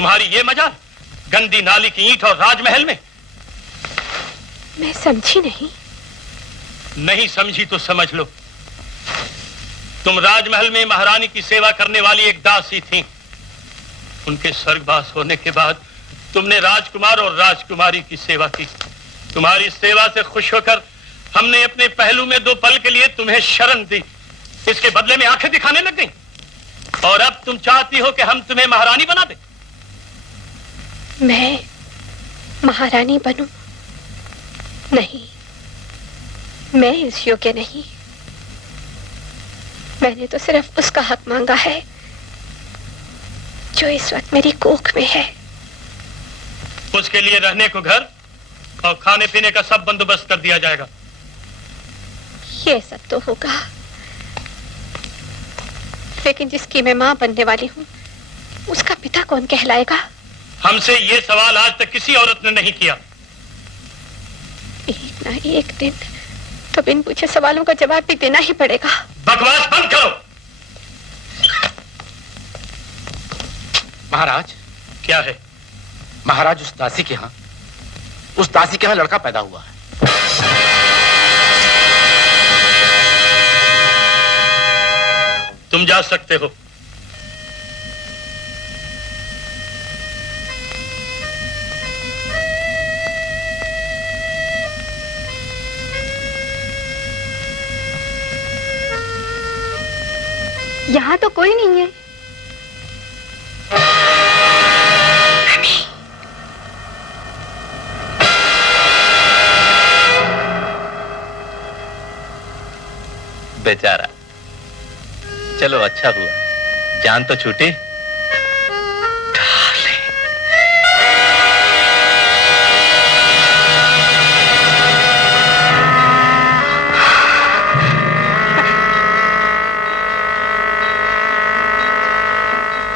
तुम्हारी ये मजाल, गंदी नाली की ईंट और राजमहल में। मैं समझी नहीं। नहीं समझी तो समझ लो। तुम राजमहल में महारानी की सेवा करने वाली एक दासी थी। उनके स्वर्गवास होने के बाद तुमने राजकुमार और राजकुमारी की सेवा की। तुम्हारी सेवा से खुश होकर हमने अपने पहलू में 2 पल के लिए तुम्हें शरण दी। इसके बदले में आंखें दिखाने लग गई। और अब तुम चाहती हो कि हम तुम्हें महारानी बना दें। मैं महारानी बनूं? नहीं, मैं इस योग्य नहीं। मैंने तो सिर्फ उसका हक मांगा है जो इस वक्त मेरी कोख में है। उसके लिए रहने को घर और खाने पीने का सब बंदोबस्त कर दिया जाएगा। ये सब तो होगा, लेकिन जिसकी मैं मां बनने वाली हूं, उसका पिता कौन कहलाएगा? हमसे ये सवाल आज तक किसी औरत ने नहीं किया। एक ना एक दिन तो बिन पूछे सवालों का जवाब भी देना ही पड़ेगा। बकवास बंद करो। महाराज। क्या है? महाराज, उस दासी के यहाँ लड़का पैदा हुआ है। तुम जा सकते हो। यहाँ तो कोई नहीं है। बेचारा, चलो अच्छा हुआ, जान तो छूटी।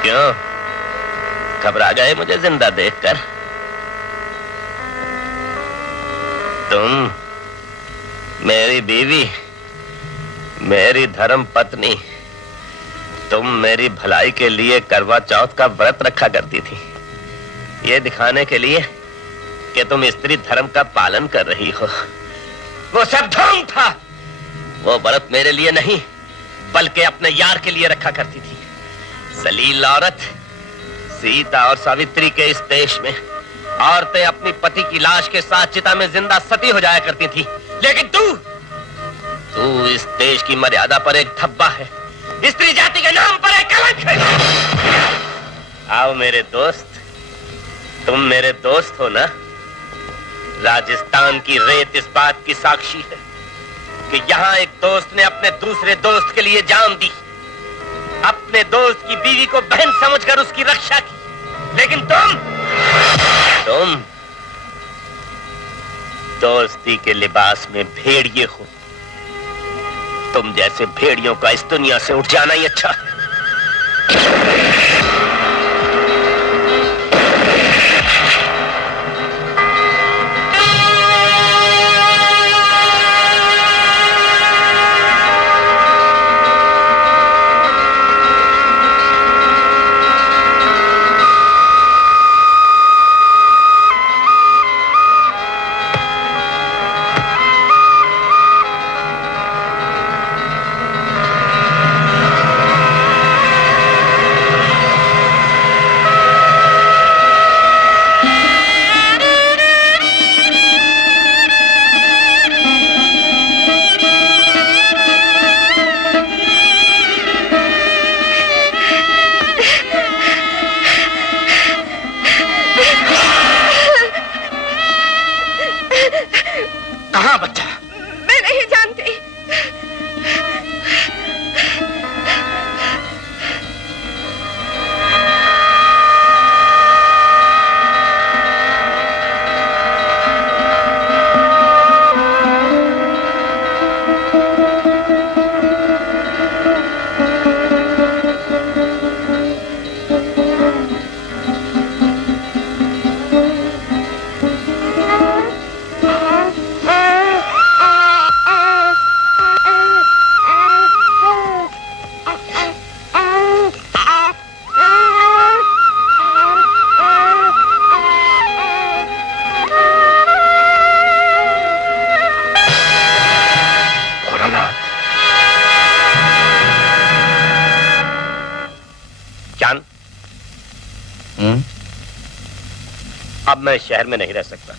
क्यों घबरा गए मुझे जिंदा देखकर? तुम मेरी बीवी, मेरी धर्म पत्नी, तुम मेरी भलाई के लिए करवा चौथ का व्रत रखा करती थी, ये दिखाने के लिए कि तुम स्त्री धर्म का पालन कर रही हो। वो सब ढोंग था। वो व्रत मेरे लिए नहीं बल्कि अपने यार के लिए रखा करती थी। जलील औरत। सीता और सावित्री के इस देश में औरतें अपनी पति की लाश के साथ चिता में जिंदा सती हो जाया करती थी, लेकिन तू इस देश की मर्यादा पर एक धब्बा है, स्त्री जाति के नाम पर एक कलंक है। आओ मेरे दोस्त, तुम मेरे दोस्त हो ना? राजस्थान की रेत इस बात की साक्षी है कि यहाँ एक दोस्त ने अपने दूसरे दोस्त के लिए जान दी, अपने दोस्त की बीवी को बहन समझकर उसकी रक्षा की। लेकिन तुम दोस्ती के लिबास में भेड़िए हो। तुम जैसे भेड़ियों का इस दुनिया से उठ जाना ही अच्छा है। अब मैं शहर में नहीं रह सकता।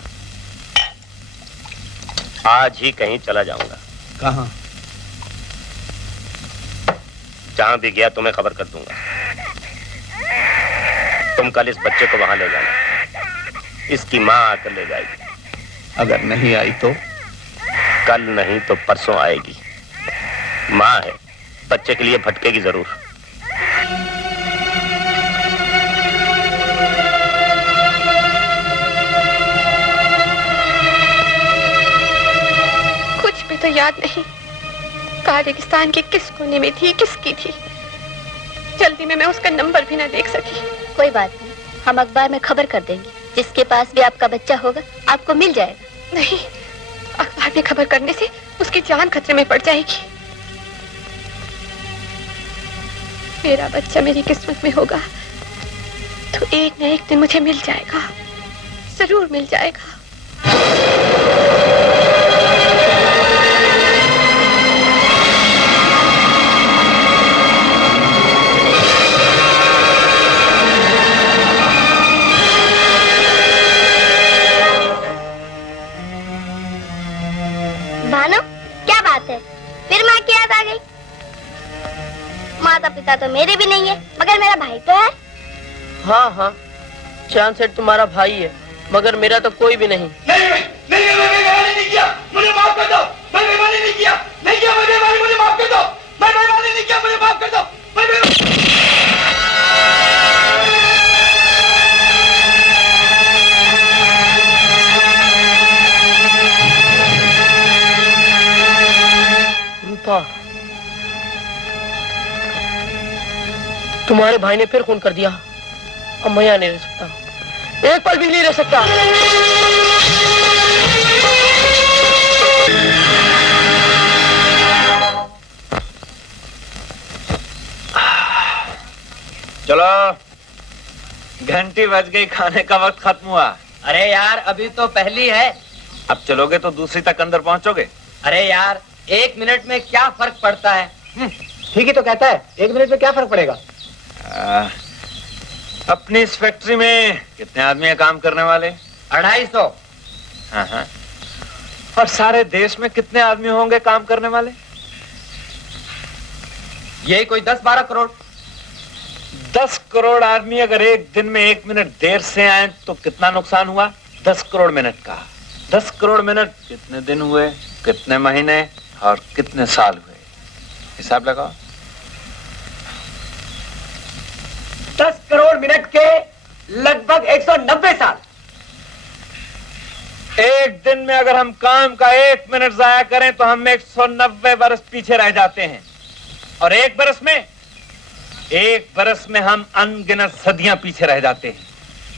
आज ही कहीं चला जाऊंगा। कहाँ? जहां भी गया तुम्हें खबर कर दूंगा। तुम कल इस बच्चे को वहां ले जाना। इसकी माँ आकर ले जाएगी। अगर नहीं आई तो? कल नहीं तो परसों आएगी। माँ है, बच्चे के लिए भटकेगी जरूर। कुछ भी तो याद नहीं, कार रेगिस्तान के किस कोने में थी, किसकी थी। जल्दी में मैं उसका नंबर भी ना देख सकी। कोई बात नहीं, हम अखबार में खबर कर देंगे। जिसके पास भी आपका बच्चा होगा आपको मिल जाएगा। नहीं, अखबार में खबर करने से उसकी जान खतरे में पड़ जाएगी। मेरा बच्चा मेरी किस्मत में होगा तो एक न एक दिन मुझे मिल जाएगा, जरूर मिल जाएगा। भानु, क्या बात है? फिर माँ की याद आ गई? माता पिता तो मेरे भी नहीं है, मगर मेरा भाई तो है। हाँ हाँ, चांद सेठ तुम्हारा भाई है, मगर मेरा तो कोई भी नहीं। नहीं, मैं बेईमानी नहीं किया, मुझे माफ कर दो। मैं बेईमानी नहीं किया, मैं बेईमानी, मुझे माफ कर दो। मैं बेईमानी नहीं किया, मुझे माफ कर दो। रूपा, तुम्हारे भाई ने फिर खून कर दिया। अब मैं यहाँ नहीं रह सकता, एक पल भी नहीं रह सकता। चलो, घंटी बज गई, खाने का वक्त खत्म हुआ। अरे यार, अभी तो पहली है। अब चलोगे तो दूसरी तक अंदर पहुंचोगे। अरे यार, 1 मिनट में क्या फर्क पड़ता है? ठीक ही तो कहता है, 1 मिनट में क्या फर्क पड़ेगा? अपनी इस फैक्ट्री में कितने आदमी हैं काम करने वाले? 250। हाँ। और सारे देश में कितने आदमी होंगे काम करने वाले? यही कोई 10-12 करोड़। 10 करोड़ आदमी अगर एक दिन में 1 मिनट देर से आए तो कितना नुकसान हुआ? 10 करोड़ मिनट का। 10 करोड़ मिनट कितने दिन हुए, कितने महीने और कितने साल हुए? हिसाब लगाओ। 10 करोड़ मिनट के लगभग 190 साल। एक दिन में अगर हम काम का 1 मिनट जाया करें तो हम 190 बरस पीछे रह जाते हैं, और एक बरस में हम अनगिनत सदियां पीछे रह जाते हैं।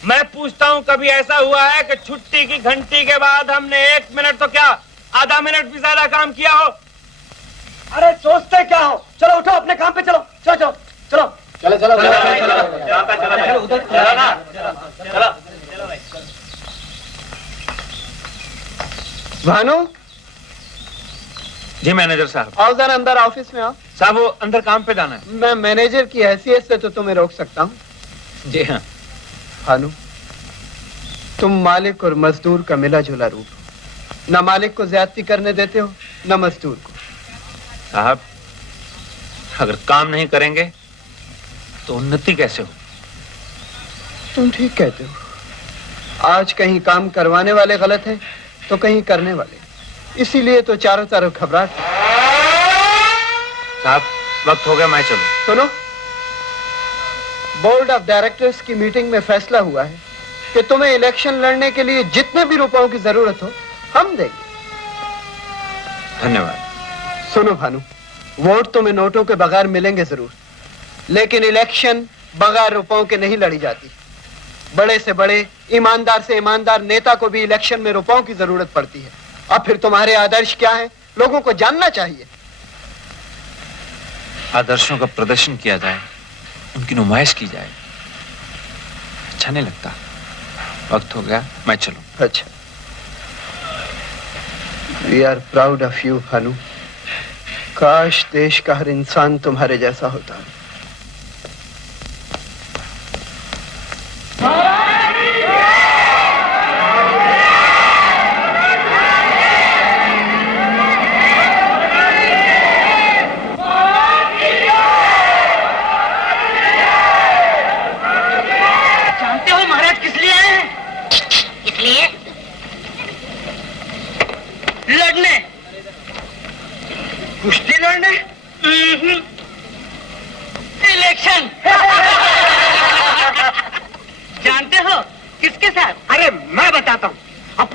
मैं पूछता हूं, कभी ऐसा हुआ है कि छुट्टी की घंटी के बाद हमने 1 मिनट तो क्या आधा मिनट भी ज्यादा काम किया हो? अरे सोचते क्या हो? चलो उठो, अपने काम पे चलो। चलो चलो चलो चलो चलो चलो। भानु, जी मैनेजर साहब। आओ जरा अंदर, ऑफिस में आओ। साहब, वो अंदर काम पे जाना है। मैं मैनेजर की हैसियत से तो तुम्हें रोक सकता हूँ। जी हाँ। भानु, तुम मालिक और मजदूर का मिला जुला रूप हो। न मालिक को ज्यादती करने देते हो, न मजदूर को। साहब, अगर काम नहीं करेंगे तो उन्नति कैसे हो? तुम ठीक कहते हो। आज कहीं काम करवाने वाले गलत हैं तो कहीं करने वाले, इसीलिए तो चारों तरफ घबराहट। साहब, वक्त हो गया, मैं चलूं। सुनो, बोर्ड ऑफ डायरेक्टर्स की मीटिंग में फैसला हुआ है कि तुम्हें इलेक्शन लड़ने के लिए जितने भी रुपयों की जरूरत हो हम देंगे। धन्यवाद। सुनो भानु, वोट तुम्हें नोटों के बगैर मिलेंगे जरूर, लेकिन इलेक्शन बगैर रुपयों के नहीं लड़ी जाती। बड़े से बड़े, ईमानदार से ईमानदार नेता को भी इलेक्शन में रुपयों की जरूरत पड़ती है। अब फिर तुम्हारे आदर्श क्या हैं, लोगों को जानना चाहिए। आदर्शों का प्रदर्शन किया जाए, उनकी नुमाइश की जाए, अच्छा नहीं लगता। वक्त हो गया, मैं चलूं। अच्छा, we are proud of you Bhanu. काश देश का हर इंसान तुम्हारे जैसा होता।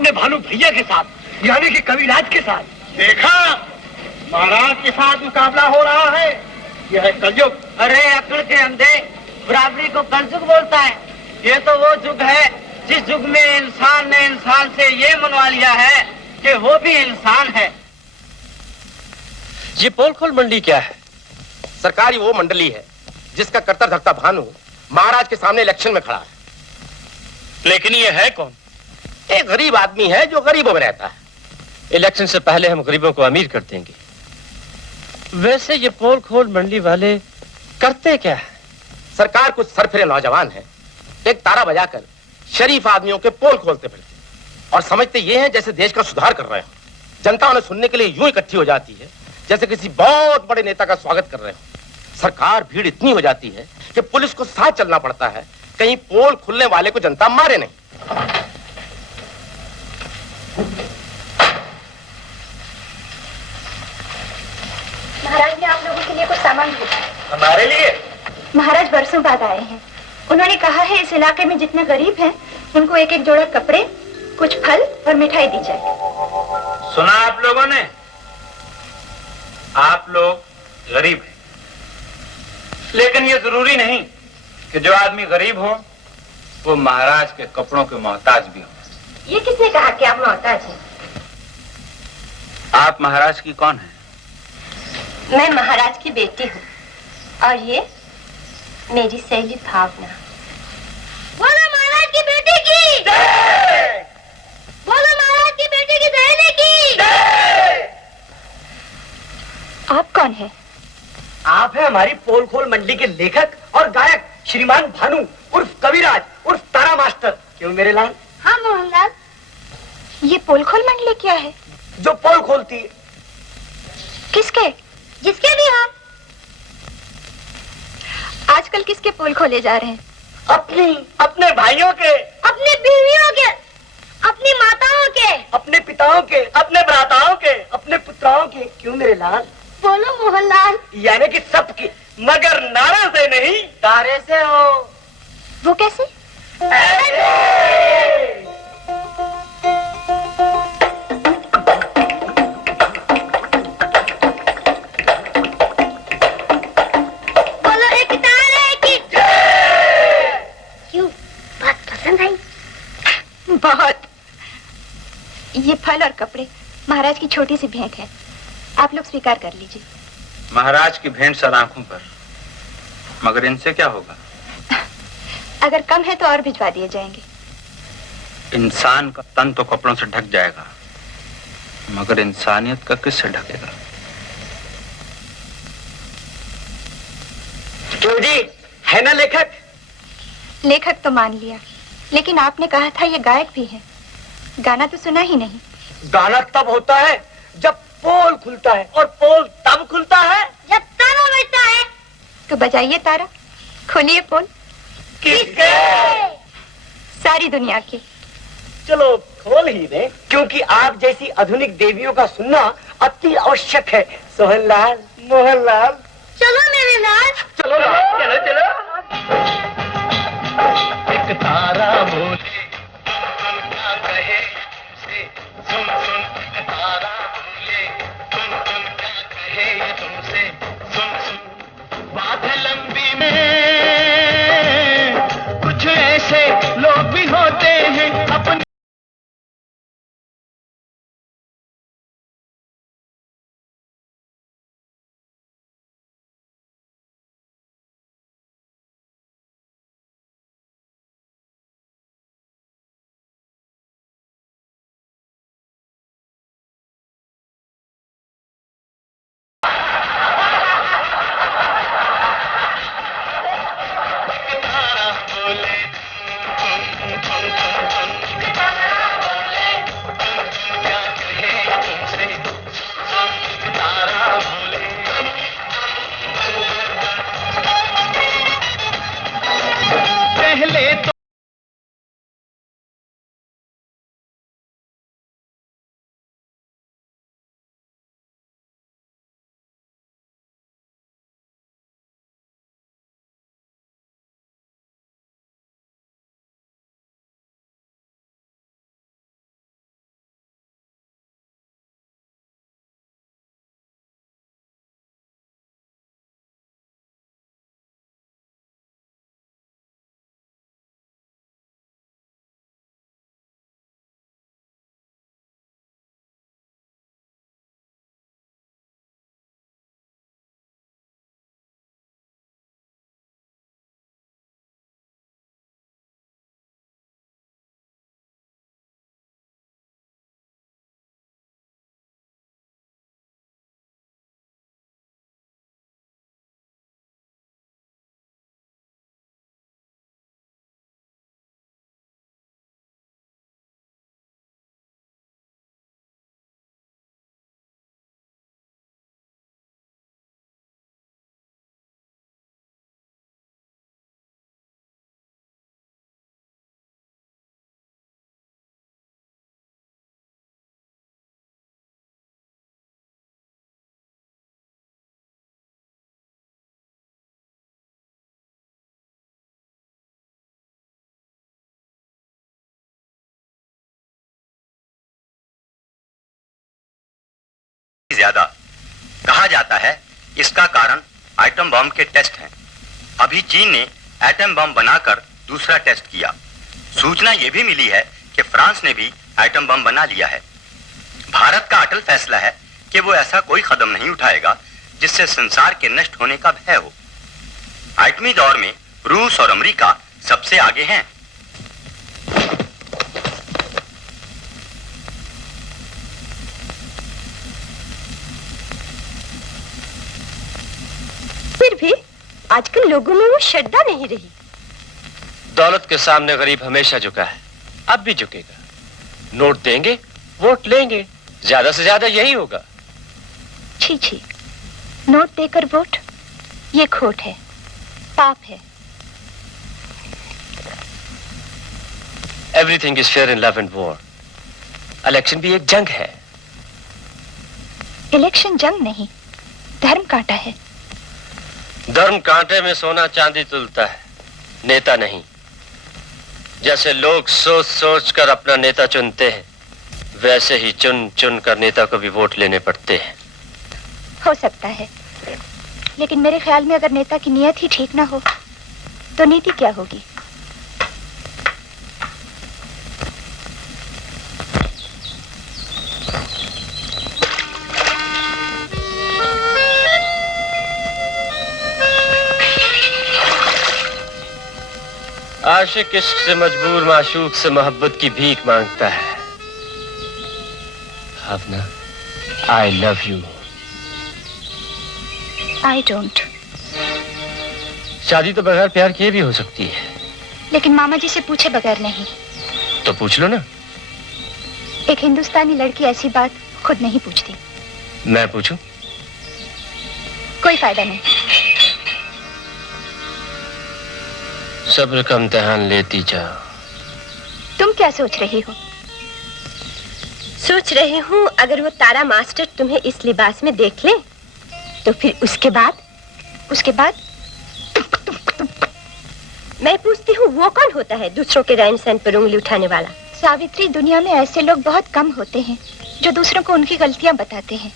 अपने भानु भैया के साथ, यानी कि कविराज के साथ। देखा, महाराज के साथ मुकाबला हो रहा है। यह है कलयुग। अरे अकड़ के अंधे, बराबरी को कलयुग बोलता है। ये तो वो युग है जिस युग में इंसान ने इंसान से ये मनवा लिया है कि वो भी इंसान है। ये पोल खोल मंडली क्या है? सरकार, ये वो मंडली है जिसका करता धरता भानु महाराज के सामने इलेक्शन में खड़ा है। लेकिन ये है कौन? एक गरीब आदमी है जो गरीबों में रहता है। इलेक्शन से पहले हम गरीबों को अमीर कर देंगे। वैसे ये पोल खोल मंडली वाले करते क्या है? सरकार कुछ सरफिरे नौजवान है, एक तारा बजाकर शरीफ आदमियों के पोल खोलते फिरते और समझते ये हैं जैसे देश का सुधार कर रहे हो। जनता उन्हें सुनने के लिए यूं इकट्ठी हो जाती है जैसे किसी बहुत बड़े नेता का स्वागत कर रहे हो। सरकार, भीड़ इतनी हो जाती है कि पुलिस को साथ चलना पड़ता है, कहीं पोल खुलने वाले को जनता मारे नहीं। महाराज ने आप लोगों के लिए कुछ सामान भेजा है। हमारे लिए? महाराज बरसों बाद आए हैं। उन्होंने कहा है इस इलाके में जितने गरीब हैं उनको एक एक जोड़ा कपड़े, कुछ फल और मिठाई दी जाए। सुना आप लोगों ने? आप लोग गरीब हैं, लेकिन ये जरूरी नहीं कि जो आदमी गरीब हो वो महाराज के कपड़ों के मोहताज भी हो। ये किसने कहा कि आप मोहताज हैं? आप महाराज की कौन है? मैं महाराज की बेटी हूँ और ये मेरी सहेली भावना। बोलो महाराज की बेटी की जय! बोलो महाराज की बेटी की सहेली की जय! आप कौन हैं? आप हैं हमारी पोल खोल मंडली के लेखक और गायक श्रीमान भानु उर्फ कविराज उर्फ तारा मास्टर। क्यों मेरे लाल? हाँ मोहनलाल। ये पोल खोल मंडली क्या है? जो पोल खोलती है। किसके? जिसके भी हो। आजकल किसके पोल खोले जा रहे हैं? अपने भाइयों के, अपने बीवियों के, अपनी माताओं के, अपने पिताओं के, अपने भ्राताओं के, अपने पुत्राओं के। क्यों मेरे लाल? बोलो मोहनलाल। यानी कि सबके, मगर नारा से नहीं, तारे से हो। वो कैसे? बोलो एक तारे की जय! क्यों, बात पसंद आई? बहुत। ये फल और कपड़े महाराज की छोटी सी भेंट है, आप लोग स्वीकार कर लीजिए। महाराज की भेंट सर आंखों पर, मगर इनसे क्या होगा? अगर कम है तो और भिजवा दिए जाएंगे। इंसान का तन तो कपड़ों से ढक जाएगा, मगर इंसानियत का किससे ढकेगा? क्यों जी, है ना लेखक? लेखक तो मान लिया, लेकिन आपने कहा था ये गायक भी है। गाना तो सुना ही नहीं। गाना तब होता है जब पोल खुलता है, और पोल तब खुलता है जब तारा बजता है। तो बजाइए तारा, खोलिए पोल। किसके? सारी दुनिया के। चलो खोल ही दे, क्योंकि आप जैसी आधुनिक देवियों का सुनना अति आवश्यक है। सोहनलाल, मोहनलाल, चलो मेरे लाल। चलो चलो चलो। एक तारा बोले क्या कहे उसे, सुन सुन एक तारा बोले सुन सुन क्या कहे ये तुमसे, सुन सुन बात है लंबी में, कुछ ऐसे लोग भी होते हैं अपने जाता है इसका कारण एटम बम के टेस्ट हैं। अभी चीन ने एटम बम बनाकर दूसरा टेस्ट किया। सूचना यह भी मिली है कि फ्रांस ने भी एटम बम बना लिया है। भारत का अटल फैसला है कि वो ऐसा कोई कदम नहीं उठाएगा जिससे संसार के नष्ट होने का भय हो। एटमी दौर में रूस और अमेरिका सबसे आगे हैं। फिर भी आजकल लोगों में वो श्रद्धा नहीं रही। दौलत के सामने गरीब हमेशा झुका है, अब भी झुकेगा। नोट देंगे, वोट लेंगे, ज्यादा से ज्यादा यही होगा। छी छी, नोट देकर वोट, ये खोट है, पाप है। Everything is fair in love and war. Election भी एक जंग है। इलेक्शन जंग नहीं, धर्म कांटा है। धर्म कांटे में सोना चांदी तुलता है, नेता नहीं। जैसे लोग सोच सोच कर अपना नेता चुनते हैं, वैसे ही चुन चुन कर नेता को भी वोट लेने पड़ते हैं। हो सकता है, लेकिन मेरे ख्याल में अगर नेता की नीयत ही ठीक ना हो तो नीति क्या होगी? आशिक इश्क से मजबूर माशूक से मोहब्बत की भीख मांगता है। Bhavna, I love you. I don't. शादी तो बगैर प्यार किए भी हो सकती है। लेकिन मामा जी से पूछे बगैर नहीं। तो पूछ लो ना। एक हिंदुस्तानी लड़की ऐसी बात खुद नहीं पूछती। मैं पूछूं? कोई फायदा नहीं। सब्र का इम्तिहान लेती जाओ। तुम क्या सोच रही हो? सोच रही हूँ अगर वो तारा मास्टर तुम्हें इस लिबास में देख ले तो फिर उसके बाद मैं पूछती हूँ वो कौन होता है दूसरों के रहन सहन पर उंगली उठाने वाला? सावित्री, दुनिया में ऐसे लोग बहुत कम होते हैं जो दूसरों को उनकी गलतियां बताते हैं।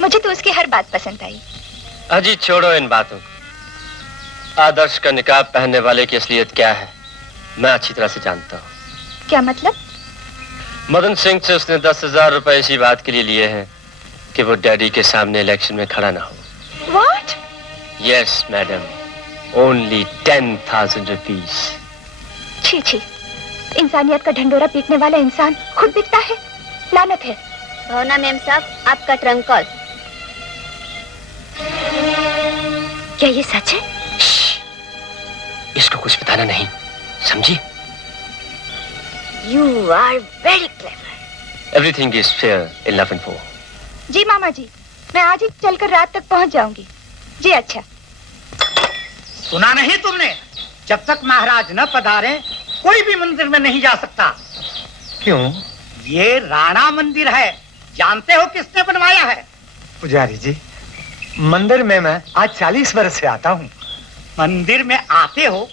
मुझे तो उसकी हर बात पसंद आई। अजी छोड़ो इन बातों को। आदर्श का निकाब पहनने वाले की असलियत क्या है मैं अच्छी तरह से जानता हूँ। क्या मतलब? मदन सिंह से उसने 10,000 रुपए इसी बात के लिए लिए हैं कि वो डैडी के सामने इलेक्शन में खड़ा ना हो। What? Yes, madam, only 10,000 rupees। छी छी, इंसानियत का ढंडोरा पीटने वाला इंसान खुद बिकता है, लानत है। भावना मैम साहब, आपका ट्रंक कॉल। क्या ये सच है? इसको कुछ बताना नहीं, समझी? You are very clever। Everything is fair in love and war। जी मामा जी, मैं आज ही चलकर रात तक पहुंच जाऊंगी। जी अच्छा। सुना नहीं तुमने? जब तक महाराज न पधारे कोई भी मंदिर में नहीं जा सकता। क्यों? ये राणा मंदिर है, जानते हो किसने बनवाया है? पुजारी जी, मंदिर में मैं आज 40 वर्ष से आता हूँ। मंदिर में आते हो,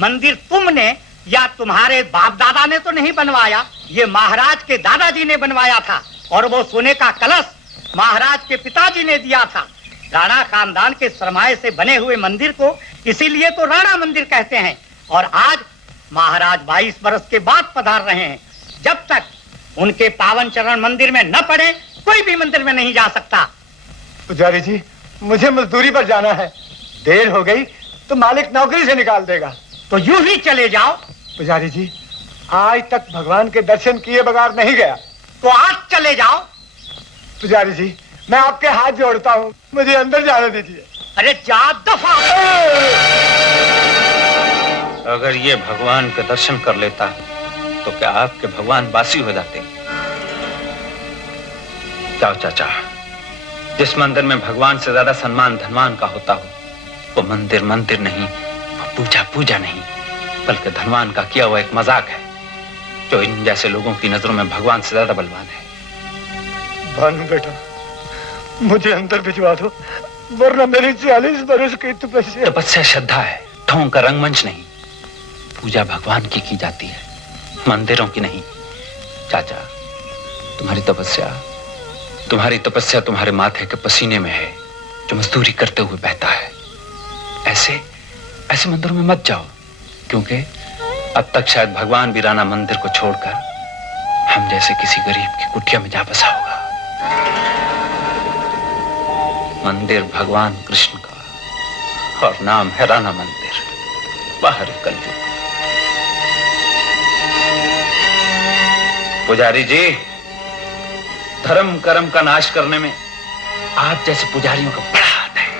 मंदिर तुमने या तुम्हारे बाप दादा ने तो नहीं बनवाया, ये महाराज के दादाजी ने बनवाया था। और वो सोने का कलश महाराज के पिताजी ने दिया था। राणा खानदान के सरमाए से बने हुए मंदिर को इसीलिए तो राणा मंदिर कहते हैं। और आज महाराज 22 वर्ष के बाद पधार रहे हैं। जब तक उनके पावन चरण मंदिर में न पड़े कोई भी मंदिर में नहीं जा सकता। पुजारी जी, मुझे मजदूरी पर जाना है, देर हो गई तो मालिक नौकरी से निकाल देगा। तो यूं ही चले जाओ। पुजारी जी, आज तक भगवान के दर्शन किए बगैर नहीं गया। तो आज चले जाओ। पुजारी जी, मैं आपके हाथ जोड़ता हूँ, मुझे अंदर जाने दीजिए। अरे जा दफा। अगर ये भगवान के दर्शन कर लेता तो क्या आपके भगवान बासी हो जाते? जाओ चाचा, जिस मंदिर में भगवान से ज्यादा सम्मान धनवान का होता हो वो मंदिर मंदिर नहीं, वो पूजा पूजा नहीं, बल्कि धनवान का किया हुआ एक मजाक है जो इन जैसे लोगों की नजरों में भगवान से ज्यादा बलवान है। भानु बेटा, मुझे अंदर भिजवा दो, वरना मेरी 40 बरस की तपस्या श्रद्धा है, ढोंग का रंगमंच नहीं। पूजा भगवान की जाती है, मंदिरों की नहीं। चाचा, तुम्हारी तपस्या तुम्हारे माथे के पसीने में है। जो मजदूरी करते हुए बहता है। ऐसे ऐसे मंदिरों में मत जाओ, क्योंकि अब तक शायद भगवान वीराना मंदिर को छोड़कर हम जैसे किसी गरीब की कुटिया में जा बसा होगा। मंदिर भगवान कृष्ण का और नाम है राणा मंदिर। बाहर कलयुग। पुजारी जी, धर्म कर्म का नाश करने में आप जैसे पुजारियों का बड़ा हाथ है।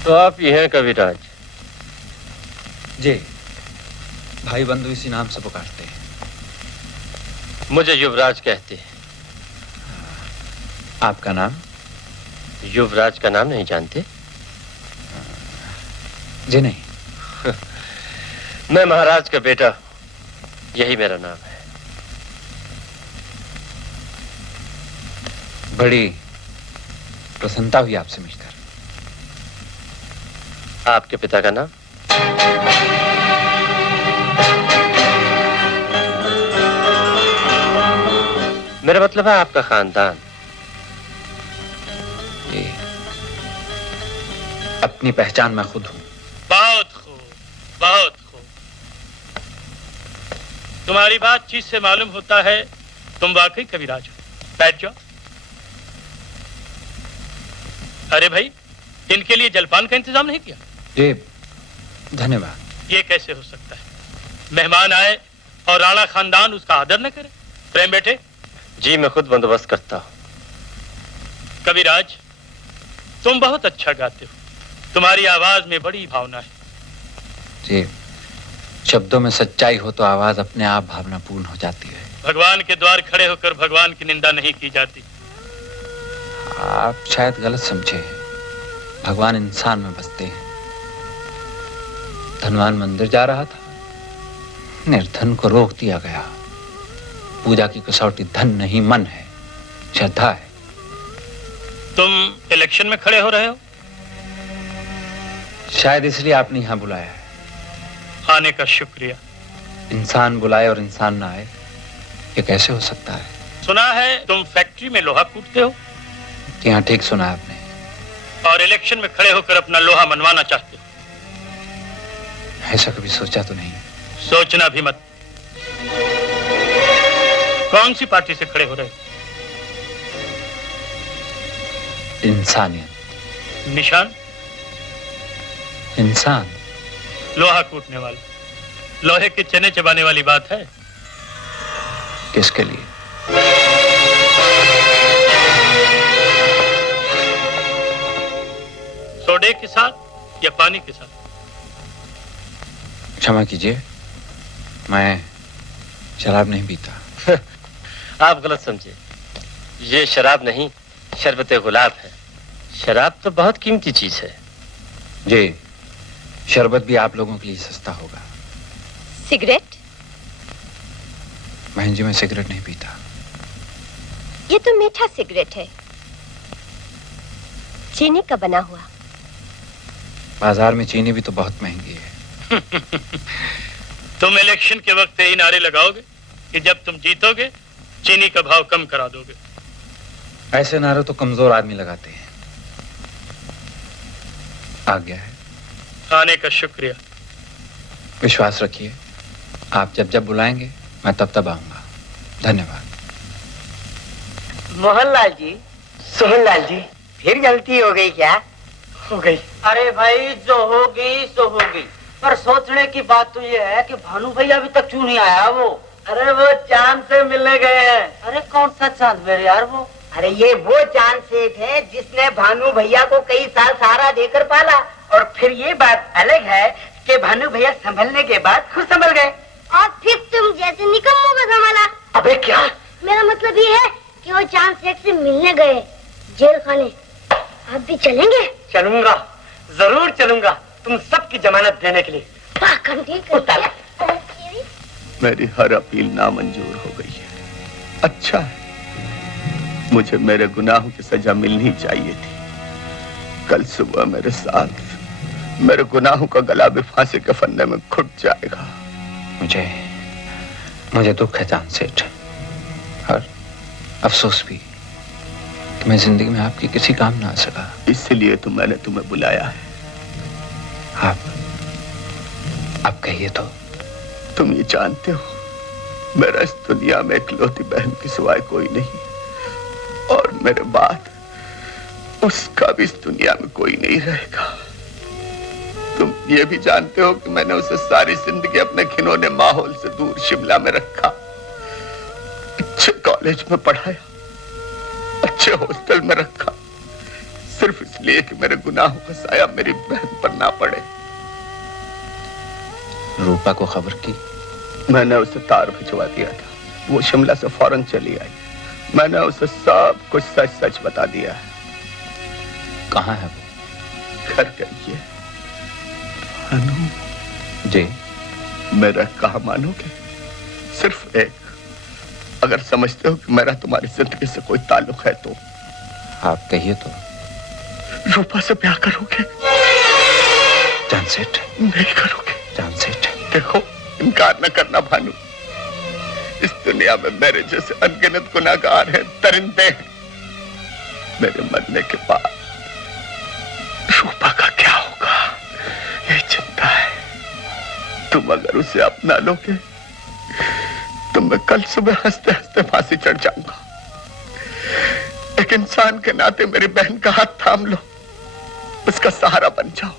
तो आप ये हैं कविराज? जी, भाई बंधु इसी नाम से पुकारते हैं। मुझे युवराज कहते हैं। आपका नाम? युवराज का नाम नहीं जानते? जी नहीं। मैं महाराज का बेटा, यही मेरा नाम है। बड़ी प्रसन्नता हुई आपसे मिलकर। आपके पिता का नाम? मेरा मतलब है आपका खानदान। अपनी पहचान मैं खुद हूं। बहुत खूब, बहुत खूब। तुम्हारी बातचीत से मालूम होता है तुम वाकई कविराज हो। बैठ जाओ। अरे भाई, इनके लिए जलपान का इंतजाम नहीं किया? जी, धन्यवाद। ये कैसे हो सकता है? मेहमान आए और राणा खानदान उसका आदर न करे? प्रेम बेटे? जी, मैं खुद बंदोबस्त करता हूँ। कविराज, तुम बहुत अच्छा गाते हो। तुम्हारी आवाज में बड़ी भावना है। जी, शब्दों में सच्चाई हो तो आवाज अपने आप भावनापूर्ण हो जाती है। भगवान के द्वार खड़े होकर भगवान की निंदा नहीं की जाती। आप शायद गलत समझे। भगवान इंसान में बसते हैं। धनवान मंदिर जा रहा था, निर्धन को रोक दिया गया। पूजा की कसौटी धन नहीं, मन है, श्रद्धा है। तुम इलेक्शन में खड़े हो रहे हो? शायद इसलिए आपने यहां बुलाया है। आने का शुक्रिया। इंसान बुलाए और इंसान ना आए, ये कैसे हो सकता है? सुना है तुम फैक्ट्री में लोहा कूटते हो? यहाँ ठीक सुना आपने। और इलेक्शन में खड़े होकर अपना लोहा मनवाना चाहते हो? ऐसा कभी सोचा तो नहीं। सोचना भी मत। कौन सी पार्टी से खड़े हो रहे हो? इंसानियत। निशान? इंसान। लोहा कूटने वाले, लोहे के चने चबाने वाली बात है। किसके लिए? सोडे के साथ या पानी के साथ? क्षमा कीजिए, मैं शराब नहीं पीता। आप गलत समझे। ये शराब नहीं, शरबत गुलाब है। शराब तो बहुत कीमती चीज है। जी, शरबत भी आप लोगों के लिए सस्ता होगा। सिगरेट? बहन जी, मैं सिगरेट नहीं पीता। ये तो मीठा सिगरेट है, चीनी का बना हुआ। बाजार में चीनी भी तो बहुत महंगी है। तुम इलेक्शन के वक्त यही नारे लगाओगे कि जब तुम जीतोगे चीनी का भाव कम करा दोगे। ऐसे नारे तो कमजोर आदमी लगाते हैं। आज्ञा है। आने का शुक्रिया। विश्वास रखिए, आप जब जब बुलाएंगे मैं तब तब आऊंगा। धन्यवाद। मोहनलाल जी, सोहनलाल जी, फिर गलती हो गई क्या? हो गई। अरे भाई, जो होगी सो होगी, पर सोचने की बात तो ये है कि भानु भैया अभी तक क्यों नहीं आया वो? अरे वो चांद से मिलने गए हैं। अरे कौन सा चांद मेरे यार वो? अरे ये वो चांद सेठ है जिसने भानु भैया को कई साल सहारा देकर पाला। और फिर ये बात अलग है कि भानु भैया संभलने के बाद खुद संभल गए। और फिर तुम जैसे निकम्मों को संभाला। अबे क्या? मेरा मतलब ये है कि वो चांद सेठ से मिलने गए जेल खाने। आप भी चलेंगे? चलूंगा। जरूर चलूंगा तुम सबकी जमानत देने के लिए। मेरी हर अपील नामंजूर हो गई है। अच्छा है, मुझे मेरे गुनाहों की सजा मिलनी चाहिए थी। कल सुबह मेरे साथ मेरे गुनाहों का गला भी फांसी के फंदे में घुट जाएगा। मुझे दुख है जान सेठ, और अफसोस भी कि मैं जिंदगी में आपकी किसी काम ना आ सका। इसलिए तो मैंने तुम्हें बुलाया है। आप कहिए तो। तुम ये जानते हो, मेरा इस दुनिया में इकलौती बहन की सिवाय कोई नहीं, और मेरे बाद उसका भी इस दुनिया में कोई नहीं रहेगा। तुम ये भी जानते हो कि मैंने उसे सारी जिंदगी अपने घिनौने माहौल से दूर शिमला में रखा, अच्छे कॉलेज में पढ़ाया, अच्छे हॉस्टल में रखा, सिर्फ इसलिए कि मेरे गुनाहों का साया मेरी बहन पर ना पड़े। रूपा को खबर की? मैंने उसे तार भिजवा दिया था, वो शिमला से फौरन चली आई। मैंने उसे सब कुछ सच सच बता दिया है। कहाँ है वो? घर गई है। भानु जी, मेरा कहा मानोगे? सिर्फ एक, अगर समझते हो कि मेरा तुम्हारी जिंदगी से कोई ताल्लुक है तो। आप कहिए तो। रूपा से प्यार करोगे? जान सेठ। नहीं करोगे? जान सेठ, देखो, इनकार न करना भानु, इस दुनिया में मेरे जैसे अनगिनत गुनाहगार हैं, दरिंदे हैं। मेरे मरने के बाद रूपा का क्या होगा, ये चिंता है। तुम अगर उसे अपना लोगे तो मैं कल सुबह हंसते हंसते फांसी चढ़ जाऊंगा। एक इंसान के नाते मेरी बहन का हाथ थाम लो, उसका सहारा बन जाओ।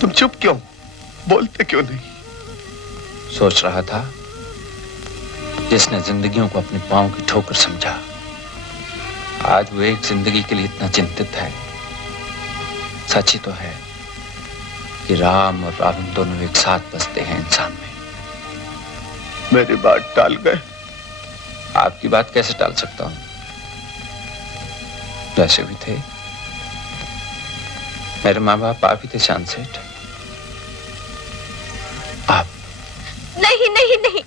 तुम चुप क्यों, बोलते क्यों नहीं? सोच रहा था, जिसने जिंदगियों को अपने पांव की ठोकर समझा, आज वो एक जिंदगी के लिए इतना चिंतित है। सच ही तो है कि राम और रावण दोनों एक साथ बसते हैं इंसान में। मेरी बात टाल गए? आपकी बात कैसे टाल सकता हूं? वैसे भी थे, मेरे माँ बाप आप ही थे चांद सेठ। आप? नहीं नहीं नहीं,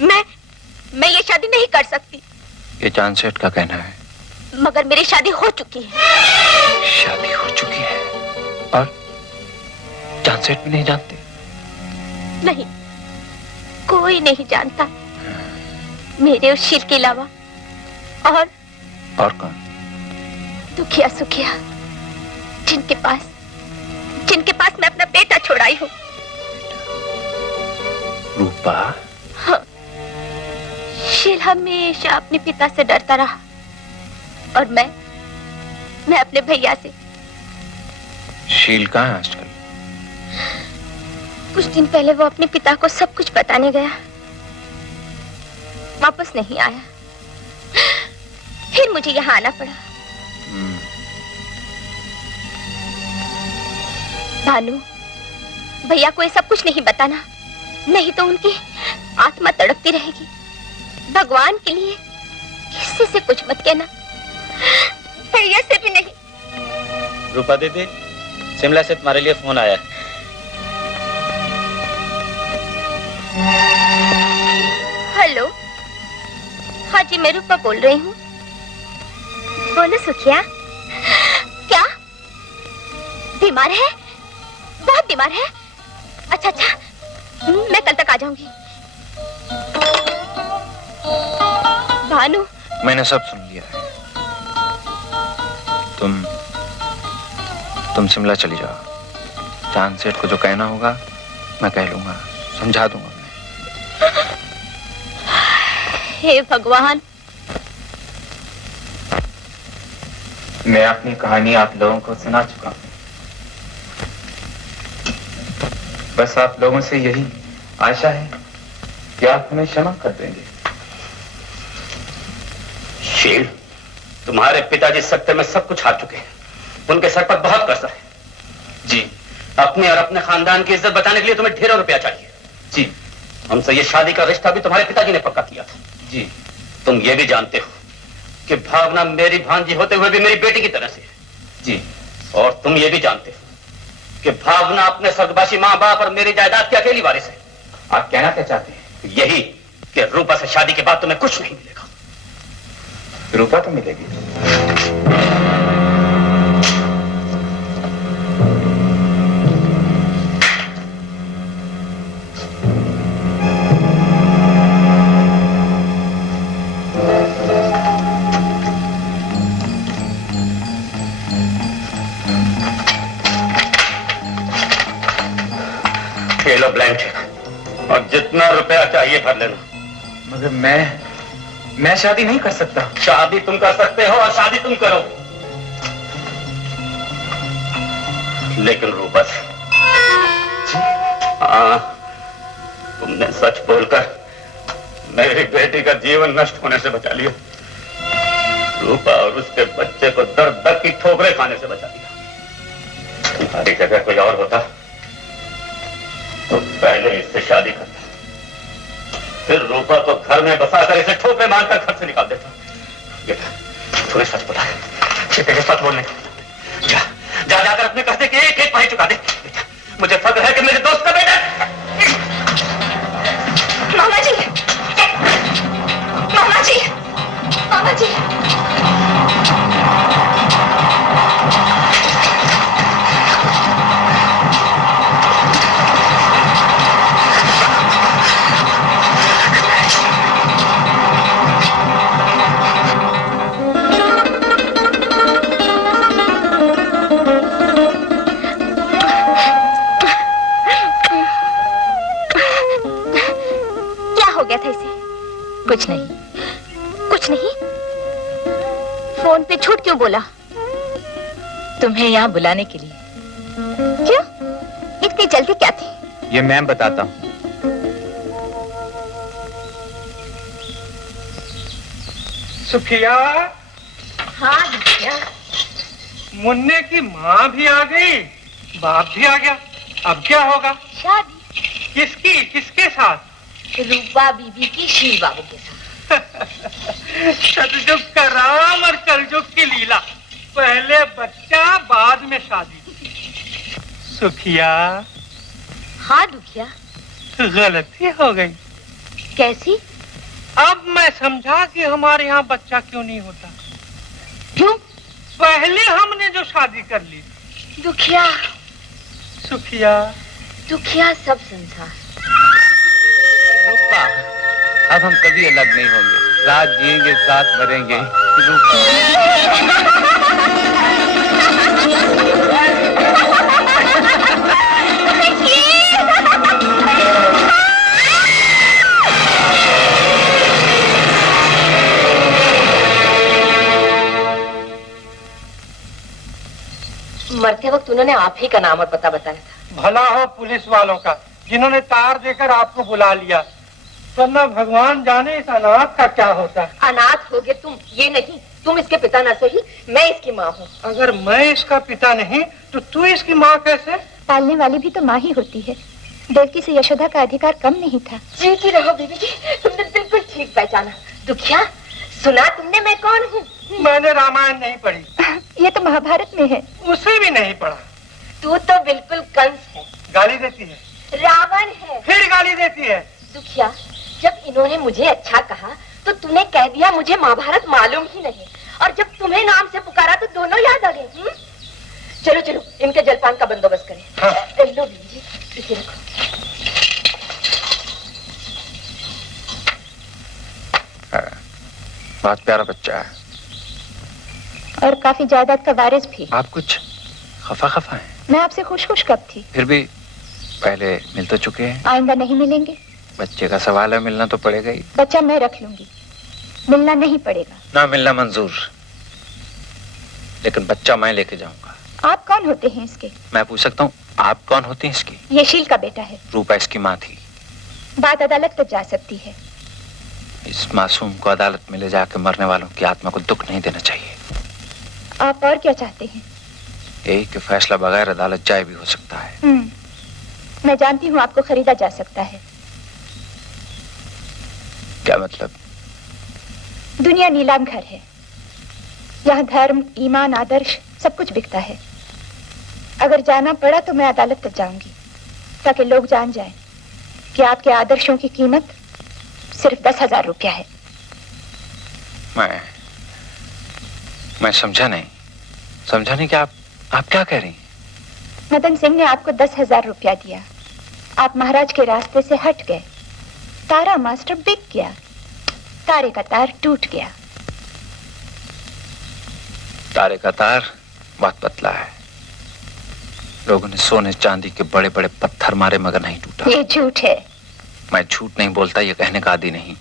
मैं ये शादी नहीं कर सकती। ये चांद सेठ का कहना है। मगर मेरी शादी हो चुकी है। शादी हो चुकी है और चांद सेठ भी नहीं जानते? नहीं, कोई नहीं जानता मेरे उस शील के अलावा। और कौन? दुखिया सुखिया, जिनके पास मैं अपना बेटा छोड़ाई हूँ। रूपा? हाँ, शील हमेशा अपने पिता से डरता रहा, और मैं अपने भैया से। शील कहाँ है आजकल? कुछ दिन पहले वो अपने पिता को सब कुछ बताने गया, वापस नहीं आया। फिर मुझे यहाँ आना पड़ा। भानु, भैया को ये सब कुछ नहीं बताना, नहीं तो उनकी आत्मा तड़पती रहेगी। भगवान के लिए किसी से कुछ मत कहना, भैया से भी नहीं। रूपा दीदी, शिमला से तुम्हारे लिए फोन आया। हेलो, हाँ जी, मैं रूपा बोल रही हूँ। बोलो सुखिया। क्या बीमार है? बहुत बीमार है? अच्छा, मैं कल तक आ जाऊंगी। भानु, मैंने सब सुन लिया है। तुम शिमला चली जाओ। चांद सेठ को जो कहना होगा मैं कह लूंगा, समझा दूंगा। हे भगवान। मैं अपनी कहानी आप लोगों को सुना चुका हूं। बस आप लोगों से यही आशा है कि आप हमें क्षमा कर देंगे। शील, तुम्हारे पिताजी सत्य में सब कुछ हार चुके हैं। उनके सर पर बहुत कर्जा है। जी, अपने और अपने खानदान की इज्जत बचाने के लिए तुम्हें ढेरों रुपया चाहिए। जी, हमसे ये शादी का रिश्ता भी तुम्हारे पिताजी ने पक्का किया था। जी, तुम ये भी जानते हो कि भावना मेरी भांजी होते हुए भी मेरी बेटी की तरह से है। जी, और तुम ये भी जानते हो कि भावना अपने स्वर्गवासी माँ बाप और मेरी जायदाद की अकेली वारिस है। आप कहना क्या चाहते हैं? यही कि रूपा से शादी के बाद तुम्हें कुछ नहीं मिलेगा। रूपा तो मिलेगी। ये लो ब्लैंक चेक और जितना रुपया चाहिए भर लेना। मगर मैं शादी नहीं कर सकता। शादी तुम कर सकते हो और शादी तुम करो, लेकिन रूपा से। हाँ, तुमने सच बोलकर मेरी बेटी का जीवन नष्ट होने से बचा लिया। रूपा और उसके बच्चे को दर दर की ठोकरें खाने से बचा लिया। तुम्हारी जगह कोई और होता तो पहले इससे शादी करता, फिर रूपा को घर में बसाकर इसे ठोकरे मारकर घर से निकाल देता। तूने सच बोला है, तेरे सच बोलने जाकर अपने कर्जे के एक एक पैसे चुका दे। मुझे फक्र है कि मेरे दोस्त का बेटा। मामा जी, मामा जी, मामा जी। गया था इसे? कुछ नहीं। कुछ नहीं? फोन पे झूठ क्यों बोला? तुम्हें यहाँ बुलाने के लिए। क्यों? इतनी जल्दी क्या थी? ये मैं बताता हूँ। सुखिया। हाँ भैया। मुन्ने की माँ भी आ गई, बाप भी आ गया। अब क्या होगा? शादी। किसकी? किसके साथ? रूपा बीबी की शील बाबू के साथ। सतयुग का राम और कलयुग की लीला, पहले बच्चा बाद में शादी। सुखिया। हाँ दुखिया। गलती हो गई। कैसी? अब मैं समझा कि हमारे यहाँ बच्चा क्यों नहीं होता। क्यों? पहले हमने जो शादी कर ली। दुखिया। सुखिया। दुखिया सब संसार। रूपा, अब हम कभी अलग नहीं होंगे, साथ जिएंगे, साथ मरेंगे। मरते वक्त उन्होंने आप ही का नाम और पता बताया था। भला हो पुलिस वालों का, जिन्होंने तार देकर आपको बुला लिया। वरना भगवान जाने इस अनाथ का क्या होता है। अनाथ होगे तुम, ये नहीं। तुम इसके पिता न सही, मैं इसकी माँ हूँ। अगर मैं इसका पिता नहीं तो तू इसकी माँ कैसे? पालने वाली भी तो माँ ही होती है। देवकी से यशोदा का अधिकार कम नहीं था। जीती रहो बीबी जी, तुमने बिल्कुल ठीक पहचाना। दुखिया, सुना तुमने मैं कौन हूँ? मैंने रामायण नहीं पढ़ी। ये तो महाभारत में है। उसे भी नहीं पढ़ा। तू तो बिल्कुल कंस है। गाली देती है। रावण है। फिर गाली देती है। दुखिया, जब इन्होंने मुझे अच्छा कहा तो तूने कह दिया मुझे महाभारत मालूम ही नहीं, और जब तुम्हें नाम से पुकारा तो दोनों याद आ गए। चलो चलो, इनके जलपान का बंदोबस्त करें। हाँ। लो बीबी जी, इसे रखो। बहुत प्यारा बच्चा है और काफी जायदाद का वारिस भी। आप कुछ खफा खफा हैं। मैं आपसे खुश खुश कब थी? फिर भी पहले मिल तो चुके हैं। आइंदा नहीं मिलेंगे। बच्चे का सवाल है, मिलना तो पड़ेगा ही। बच्चा मैं रख लूंगी, मिलना नहीं पड़ेगा। ना मिलना मंजूर, लेकिन बच्चा मैं लेके जाऊंगा। आप कौन होते हैं इसके? मैं पूछ सकता हूँ, आप कौन होती हैं इसकी? ये शील का बेटा है। रूपा इसकी माँ थी। बात अदालत तक जा सकती है। इस मासूम को अदालत में ले जाकर मरने वालों की आत्मा को दुख नहीं देना चाहिए। आप और क्या चाहते हैं? यही कि फैसला बगैर अदालत जाए भी हो सकता है। मैं जानती हूँ आपको खरीदा जा सकता है। क्या मतलब? दुनिया नीलाम घर है। यहाँ धर्म, ईमान, आदर्श सब कुछ बिकता है। अगर जाना पड़ा तो मैं अदालत तक जाऊंगी, ताकि लोग जान जाएं कि आपके आदर्शों की कीमत सिर्फ 10,000 रुपया है। मैं समझा नहीं कि आप क्या कह रही हैं? मदन सिंह ने आपको 10,000 रुपया दिया, आप महाराज के रास्ते से हट गए, तारा मास्टर बिक गया, तारे का तार टूट गया। तारे का तार बहुत पतला है, लोगों ने सोने चांदी के बड़े बड़े पत्थर मारे मगर नहीं टूटा। ये झूठ है। मैं झूठ नहीं बोलता, ये कहने का आदी नहीं।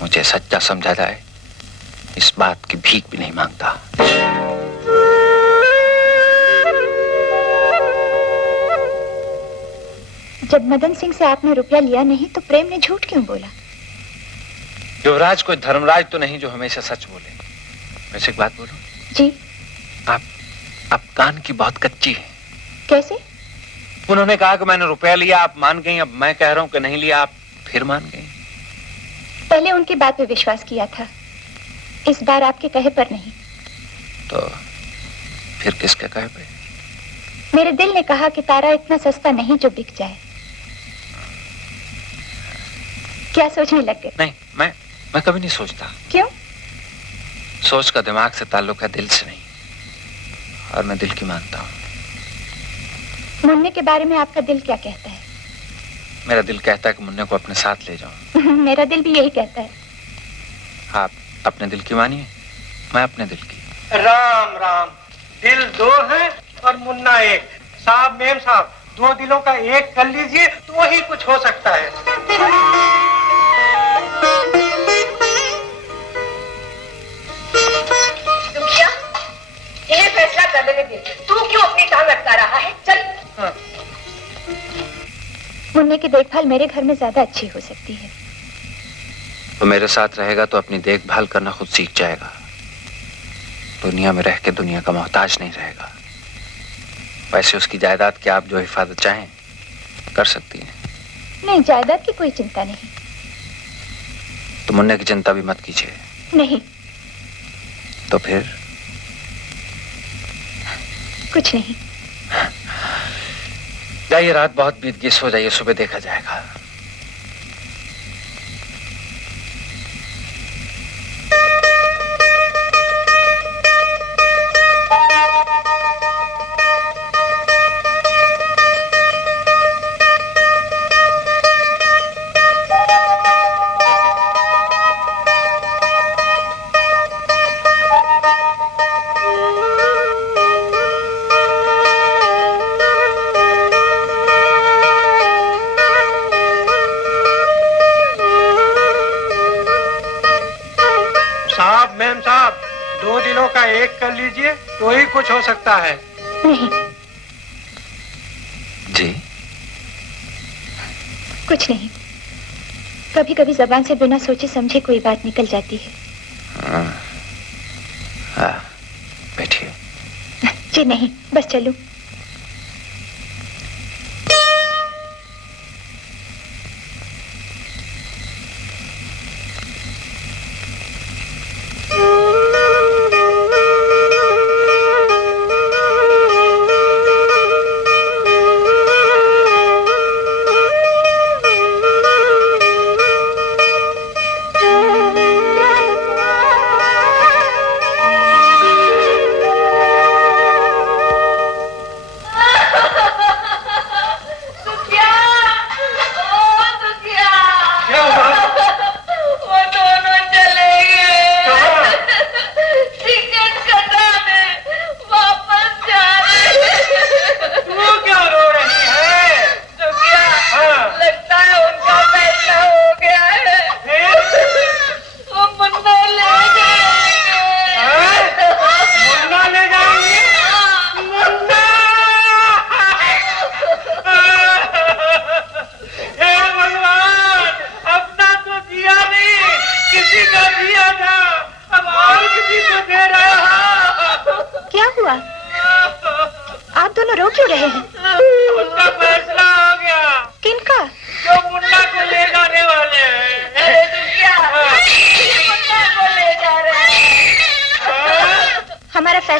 मुझे सच्चा समझा जाए इस बात की भीख भी नहीं मांगता। जब मदन सिंह से आपने रुपया लिया नहीं तो प्रेम ने झूठ क्यों बोला? युवराज कोई धर्मराज तो नहीं जो हमेशा सच बोले। वैसे एक बात बोलूं? जी। आप कान की बहुत कच्ची है। कैसे? उन्होंने कहा कि मैंने रुपया लिया, आप मान गई, अब मैं कह रहा हूं कि नहीं लिया, आप फिर मान गई। पहले उनकी बात पे विश्वास किया था, इस बार आपके कहे पर नहीं। तो फिर किसके कहे पे? मेरे दिल ने कहा कि तारा इतना सस्ता नहीं जो बिक जाए। क्या सोचने लग गए? नहीं, मैं कभी नहीं सोचता। क्यों? सोच का दिमाग से ताल्लुक है, दिल से नहीं, और मैं दिल की मानता हूँ। मुन्ने के बारे में आपका दिल क्या कहता है? मेरा दिल कहता है कि मुन्ने को अपने साथ ले जाऊं। मेरा दिल भी यही कहता है। आप अपने दिल की मानिए, मैं अपने दिल की। राम राम, दिल दो है और मुन्ना एक। साहब मेम साहब, दो दिलों का एक कर लीजिए तो ही कुछ हो सकता है। तुम क्या यह फैसला कर लेने दे, तू क्यों अपनी टांग अटका रहा है? चल। हाँ। मुन्ने की देखभाल मेरे घर में ज्यादा अच्छी हो सकती है। वो मेरे साथ रहेगा तो अपनी देखभाल करना खुद सीख जाएगा। दुनिया में रह के दुनिया का मोहताज नहीं रहेगा। वैसे उसकी जायदाद की आप जो हिफाजत चाहें कर सकती हैं। नहीं, जायदाद की कोई चिंता नहीं। तो मुन्ने की चिंता भी मत कीजिए। नहीं। तो फिर? कुछ नहीं। जाइए, रात बहुत बीत गई, सो जाइए, सुबह देखा जाएगा। तो ही कुछ हो सकता है। नहीं जी, कुछ नहीं। कभी कभी जबान से बिना सोचे समझे कोई बात निकल जाती है। बैठिए। जी नहीं, बस चलूं।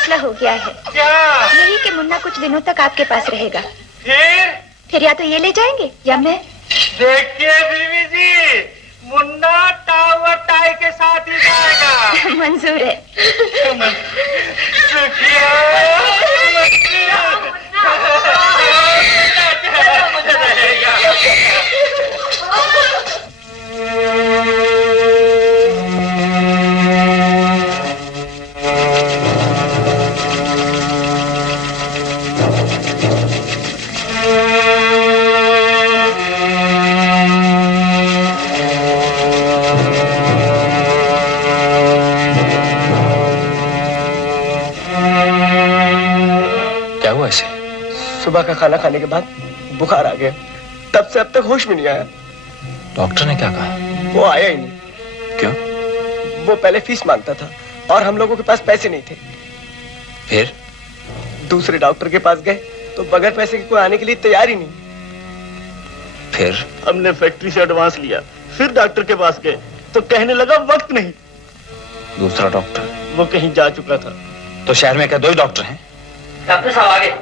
फैसला हो गया है। क्या? यही कि मुन्ना कुछ दिनों तक आपके पास रहेगा। फिर या तो ये ले जाएंगे या मैं। देखिए बीवी जी, मुन्ना टावर टाई के साथ ही जाएगा। मंजूर है। क्या हुआ इसे? सुबह का खाना खाने के बाद बुखार आ गया, तब से अब तक होश में नहीं आया। डॉक्टर ने क्या कहा? वो आया ही नहीं। क्यों? वो पहले फीस मांगता था और हम लोगों के पास पैसे नहीं थे। फिर दूसरे डॉक्टर के पास गए तो बगैर पैसे के कोई आने के लिए तैयार ही नहीं। फिर हमने फैक्ट्री से एडवांस लिया, फिर डॉक्टर के पास गए तो कहने लगा वक्त नहीं। दूसरा डॉक्टर? वो कहीं जा चुका था। तो शहर में क्या 2 ही डॉक्टर हैं? डॉक्टर साहब आगे।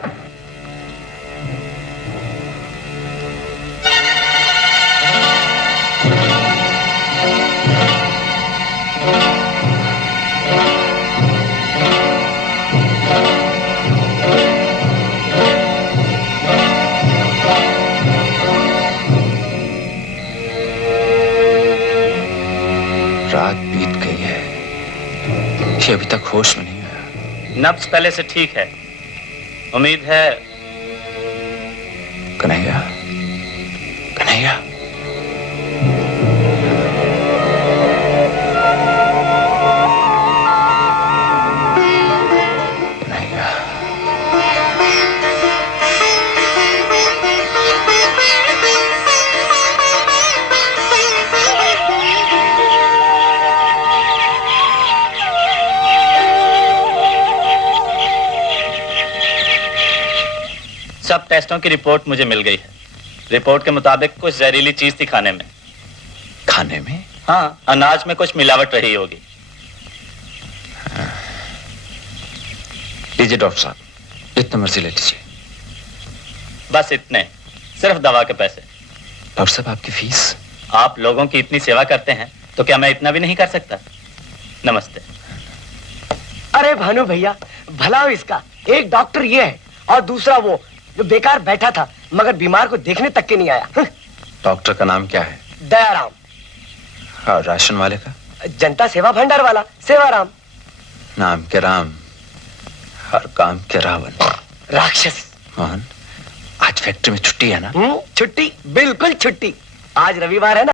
रात बीत गई है, ये अभी तक होश में नहीं आया। नब्ज पहले से ठीक है, उम्मीद है। कन्हैया, कन्हैया, कन्हैया। सब टेस्टों की रिपोर्ट मुझे मिल गई है। रिपोर्ट के मुताबिक कुछ जहरीली चीज थी खाने में। खाने में? हाँ, अनाज में कुछ मिलावट रही होगी। लीजिए डॉक्टर साहब, जितना मर्जी ले लीजिए। बस इतने, सिर्फ दवा के पैसे। डॉक्टर साहब, आपकी फीस? आप लोगों की इतनी सेवा करते हैं तो क्या मैं इतना भी नहीं कर सकता? नमस्ते। अरे भानु भैया, भला हो इसका। एक डॉक्टर ये है और दूसरा वो जो बेकार बैठा था मगर बीमार को देखने तक के नहीं आया। डॉक्टर का नाम क्या है? दयाराम। और राशन वाले का? जनता सेवा भंडार वाला सेवाराम। नाम के राम और काम के रावण। राक्षस। मोहन, आज फैक्ट्री में छुट्टी है ना? छुट्टी, बिल्कुल छुट्टी। आज रविवार है ना।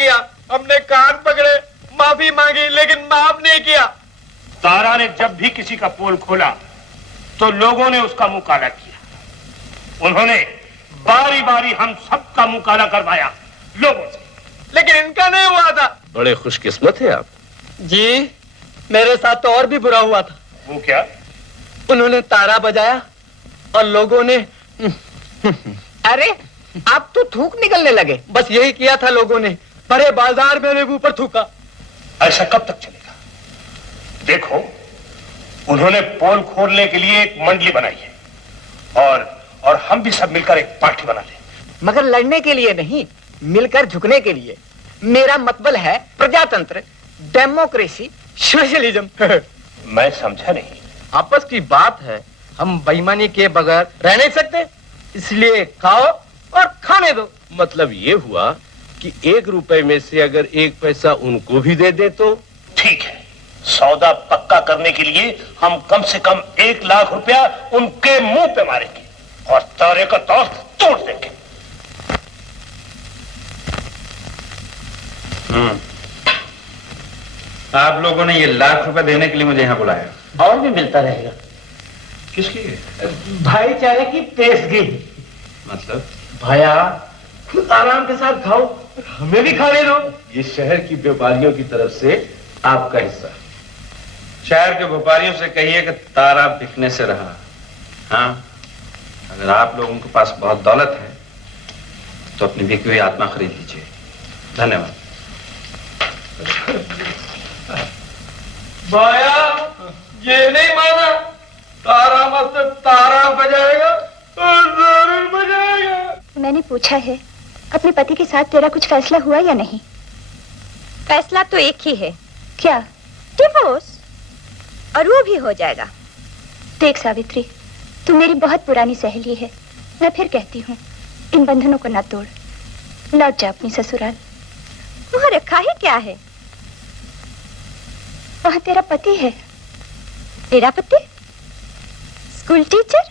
किया। हमने कान पकड़े, माफी मांगी, लेकिन माफ नहीं किया। तारा ने जब भी किसी का पोल खोला तो लोगों ने उसका मुंह काला किया। उन्होंने बारी बारी हम सबका मुंह काला करवाया लोगों से, लेकिन इनका नहीं हुआ था। बड़े खुशकिस्मत है आप। जी, मेरे साथ तो और भी बुरा हुआ था। वो क्या? उन्होंने तारा बजाया और लोगों ने अरे आप तो थूक निकलने लगे। बस यही किया था लोगों ने, बड़े बाजार मेरे मुंह पर थूका। ऐसा कब तक चलेगा? देखो, उन्होंने पोल खोलने के लिए एक मंडली बनाई है और हम भी सब मिलकर एक पार्टी बना लें। मगर लड़ने के लिए नहीं, मिलकर झुकने के लिए। मेरा मतलब है प्रजातंत्र, डेमोक्रेसी, सोशलिज्म। मैं समझा नहीं। आपस की बात है, हम बेईमानी के बगैर रह नहीं सकते, इसलिए खाओ और खाने दो। मतलब ये हुआ कि 1 रुपए में से अगर 1 पैसा उनको भी दे दे तो ठीक है। सौदा पक्का करने के लिए हम कम से कम 1 लाख रुपया उनके मुंह पे मारेंगे और तारे का तौर तोड़ देंगे। आप लोगों ने ये 1 लाख रुपए देने के लिए मुझे यहाँ बुलाया। और भी मिलता रहेगा। किस लिए? भाईचारे की पेशगी। मतलब? भाया, खुद आराम के साथ खाओ, हमें भी खाने दो। ये शहर की व्यापारियों की तरफ से आपका हिस्सा। शहर के व्यापारियों से कहिए कि तारा बिकने से रहा। हाँ, अगर आप लोगों के पास बहुत दौलत है तो अपनी बिकी हुई आत्मा खरीद लीजिए। धन्यवाद। भाया, ये नहीं माना, तारा मस्त तारा बजाएगा और जरूर बजाएगा। मैंने पूछा है, अपने पति के साथ तेरा कुछ फैसला हुआ या नहीं? फैसला तो एक ही है। क्या? डिवोर्स, और वो भी हो जाएगा। देख सावित्री, तू मेरी बहुत पुरानी सहेली है। मैं फिर कहती हूँ, इन बंधनों को न तोड़, लौट जा अपनी ससुराल। वहाँ रखा ही क्या है? वहाँ तेरा पति है। तेरा पति? School teacher?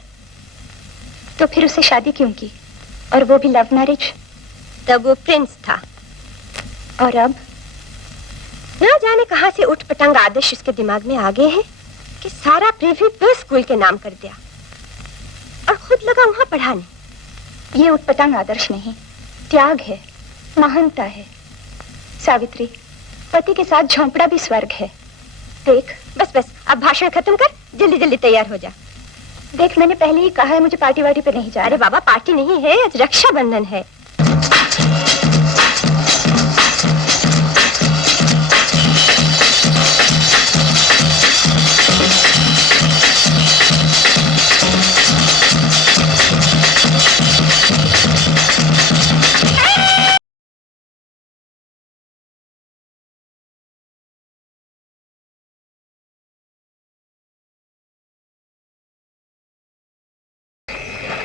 तो फिर उसे शादी क्यों की, और वो भी लव मैरिज? तब वो प्रिंस था, और अब ना जाने कहां से उठ पटांग आदर्श उसके दिमाग में आ गए हैं कि सारा प्रिव्यू पे स्कूल के नाम कर दिया और खुद लगा वहां पढ़ाने। ये उठपटांग आदर्श नहीं, त्याग है, महानता है। सावित्री, पति के साथ झोंपड़ा भी स्वर्ग है। देख, बस अब भाषण खत्म कर, जल्दी जल्दी तैयार हो जा। देख, मैंने पहले ही कहा है मुझे पार्टी वार्टी पे नहीं जाना। अरे बाबा, पार्टी नहीं है, आज रक्षाबंधन है।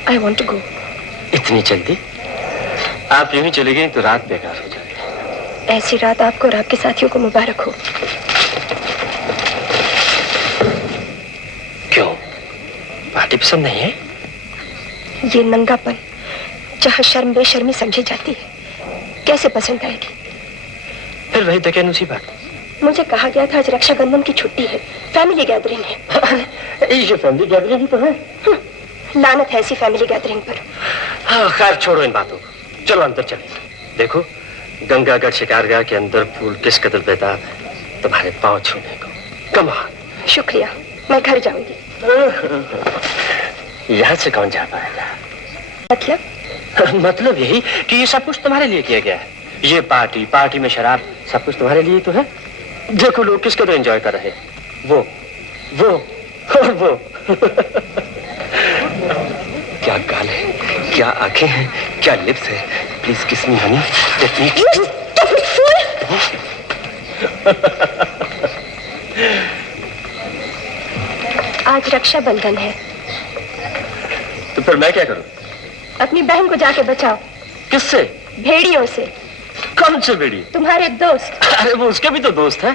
I want to go. इतनी जल्दी? आप यूं ही चले गए तो रात बेकार हो जाएगी। ऐसी रात आपको और आपके साथियों को मुबारक हो। क्यों? पार्टी पसंद नहीं है? ये नंगापन जहाँ शर्म बेशर्मी समझी जाती है, कैसे पसंद आएगी? फिर वही दकियानूसी बात। मुझे कहा गया था आज रक्षाबंधन की छुट्टी है, फैमिली गैदरिंग है। ये फैमिली गैदरिंग ही तो है। लानत है ऐसी फैमिली गैदरिंग पर। हाँ, खैर छोड़ो इन बातों को, चलो अंदर चले। देखो, गंगागढ़ शिकारगाह के अंदर फूल किस कदर बेताब है तुम्हारे पांव छूने को। Come on. शुक्रिया, मैं घर जाऊंगी। यहाँ से कौन जा पाएगा? मतलब? मतलब यही कि ये सब कुछ तुम्हारे लिए किया गया है। ये पार्टी में शराब, सब कुछ तुम्हारे लिए तो है। देखो लोग किस कदर एंजॉय कर रहे हैं। वो और वो। क्या गाल है, क्या आंखें हैं, क्या लिप्स है। प्लीज किस मी हनी। आज रक्षाबंधन है। तो फिर मैं क्या करूं? अपनी बहन को जाके बचाओ। किससे? भेड़ियों से। कौन से भेड़ी? तुम्हारे दोस्त। अरे वो उसके भी तो दोस्त है।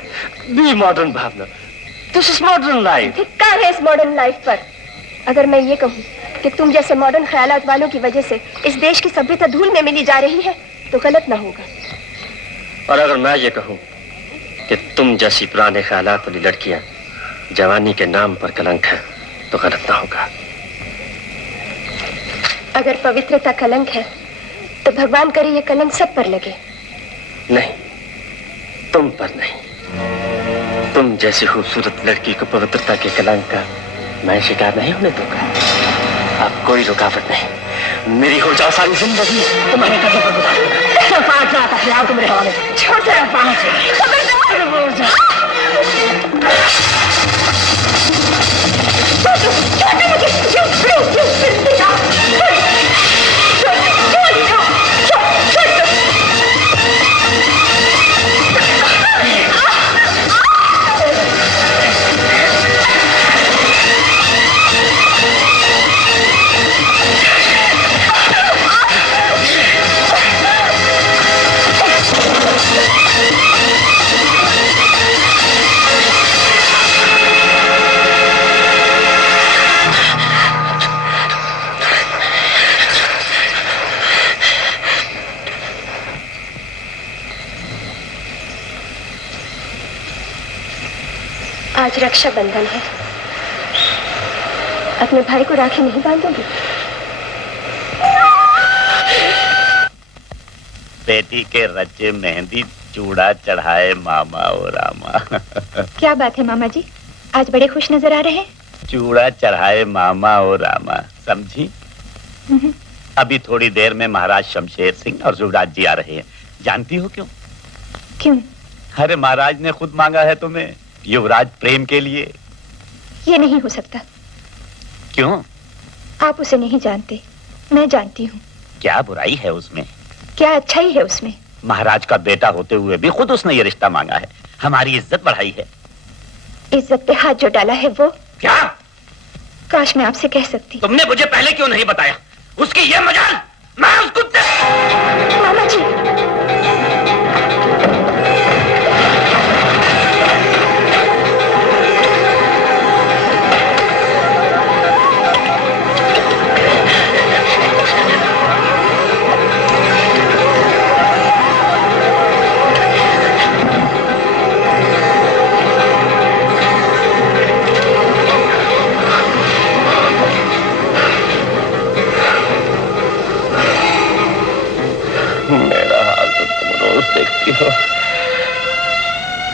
Be modern Bhavana, this is modern life. धिक्कार है इस मॉडर्न लाइफ पर। अगर मैं ये कहूँ कि तुम जैसे मॉडर्न ख्यालात वालों की वजह से इस देश की सभ्यता धूल में मिली जा रही है तो गलत ना होगा। और अगर मैं ये कहूं कि तुम जैसी पुराने ख्यालात वाली लड़कियां जवानी के नाम पर कलंक है तो गलत ना होगा। अगर पवित्रता कलंक है तो भगवान करे ये कलंक सब पर लगे। नहीं, तुम पर नहीं। तुम जैसी खूबसूरत लड़की को पवित्रता के कलंक का मैं शिकार नहीं होने दूंगा। अब कोई रुकावट नहीं, मेरी हो जाओ सारी जिंदगी तुम्हारे कदम पर गुजार दूंगा। 5 लाख अपने आप तुम्हारे हवाले छोटे 5 आज रक्षाबंधन है, अपने भाई को राखी नहीं बांधोगी? बेटी के रचे मेहंदी चूड़ा चढ़ाए मामा ओ रामा। क्या बात है मामा जी, आज बड़े खुश नजर आ रहे हैं। चूड़ा चढ़ाए मामा ओ रामा, समझी? अभी थोड़ी देर में महाराज शमशेर सिंह और युवराज जी आ रहे हैं। जानती हो क्यों? क्यों? अरे महाराज ने खुद मांगा है तुम्हें, युवराज प्रेम के लिए। ये नहीं हो सकता। क्यों? आप उसे नहीं जानते, मैं जानती हूँ। क्या बुराई है उसमें? क्या अच्छाई है उसमें? महाराज का बेटा होते हुए भी खुद उसने ये रिश्ता मांगा है, हमारी इज्जत बढ़ाई है। इज्जत पे हाथ जो डाला है वो? क्या? काश मैं आपसे कह सकती। तुमने मुझे पहले क्यों नहीं बताया? उसकी ये मजाल, मैं उसको मामा जी।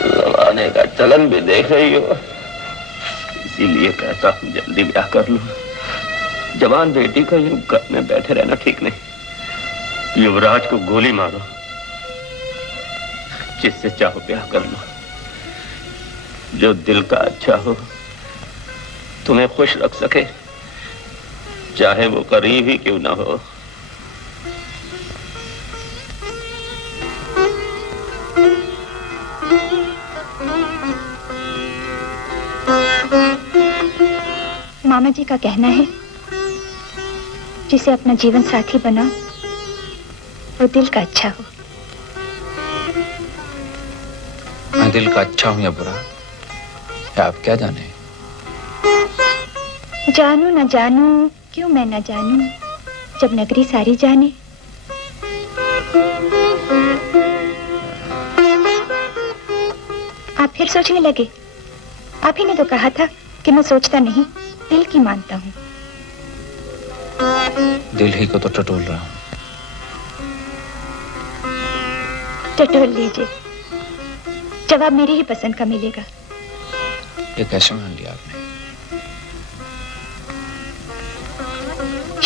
जमाने का चलन भी देख रही हो, इसीलिए कहता हूँ जल्दी ब्याह कर लो। जवान बेटी का यूं घर में बैठे रहना ठीक नहीं। युवराज को गोली मारो, जिससे चाहो ब्याह कर लो, जो दिल का अच्छा हो, तुम्हें खुश रख सके, चाहे वो करीब ही क्यों ना हो। मामा जी का कहना है जिसे अपना जीवन साथी बना वो दिल का अच्छा हो। मैं दिल का अच्छा हूं या बुरा, या आप क्या जाने? जानू न जानू क्यों मैं न जानू, जब नगरी सारी जाने। आप फिर सोचने लगे? आप ही ने तो कहा था कि मैं सोचता नहीं, दिल की मानता हूँ। दिल ही को तो टटोल रहा हूँ। टटोल लीजिए, जवाब मेरी ही पसंद का मिलेगा। ये कैसे मान लिया आपने?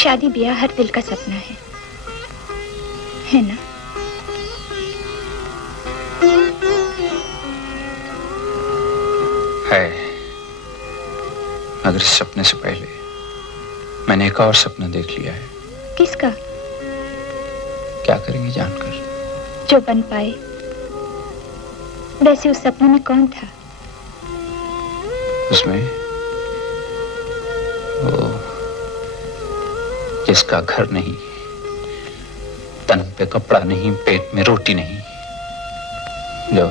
शादी ब्याह हर दिल का सपना है ना? है, मगर इस सपने से पहले मैंने एक और सपना देख लिया है। किसका? क्या करेंगे जानकर? जो बन पाए। वैसे उस सपने में कौन था? उसमें वो जिसका घर नहीं, तन पे कपड़ा नहीं, पेट में रोटी नहीं, जो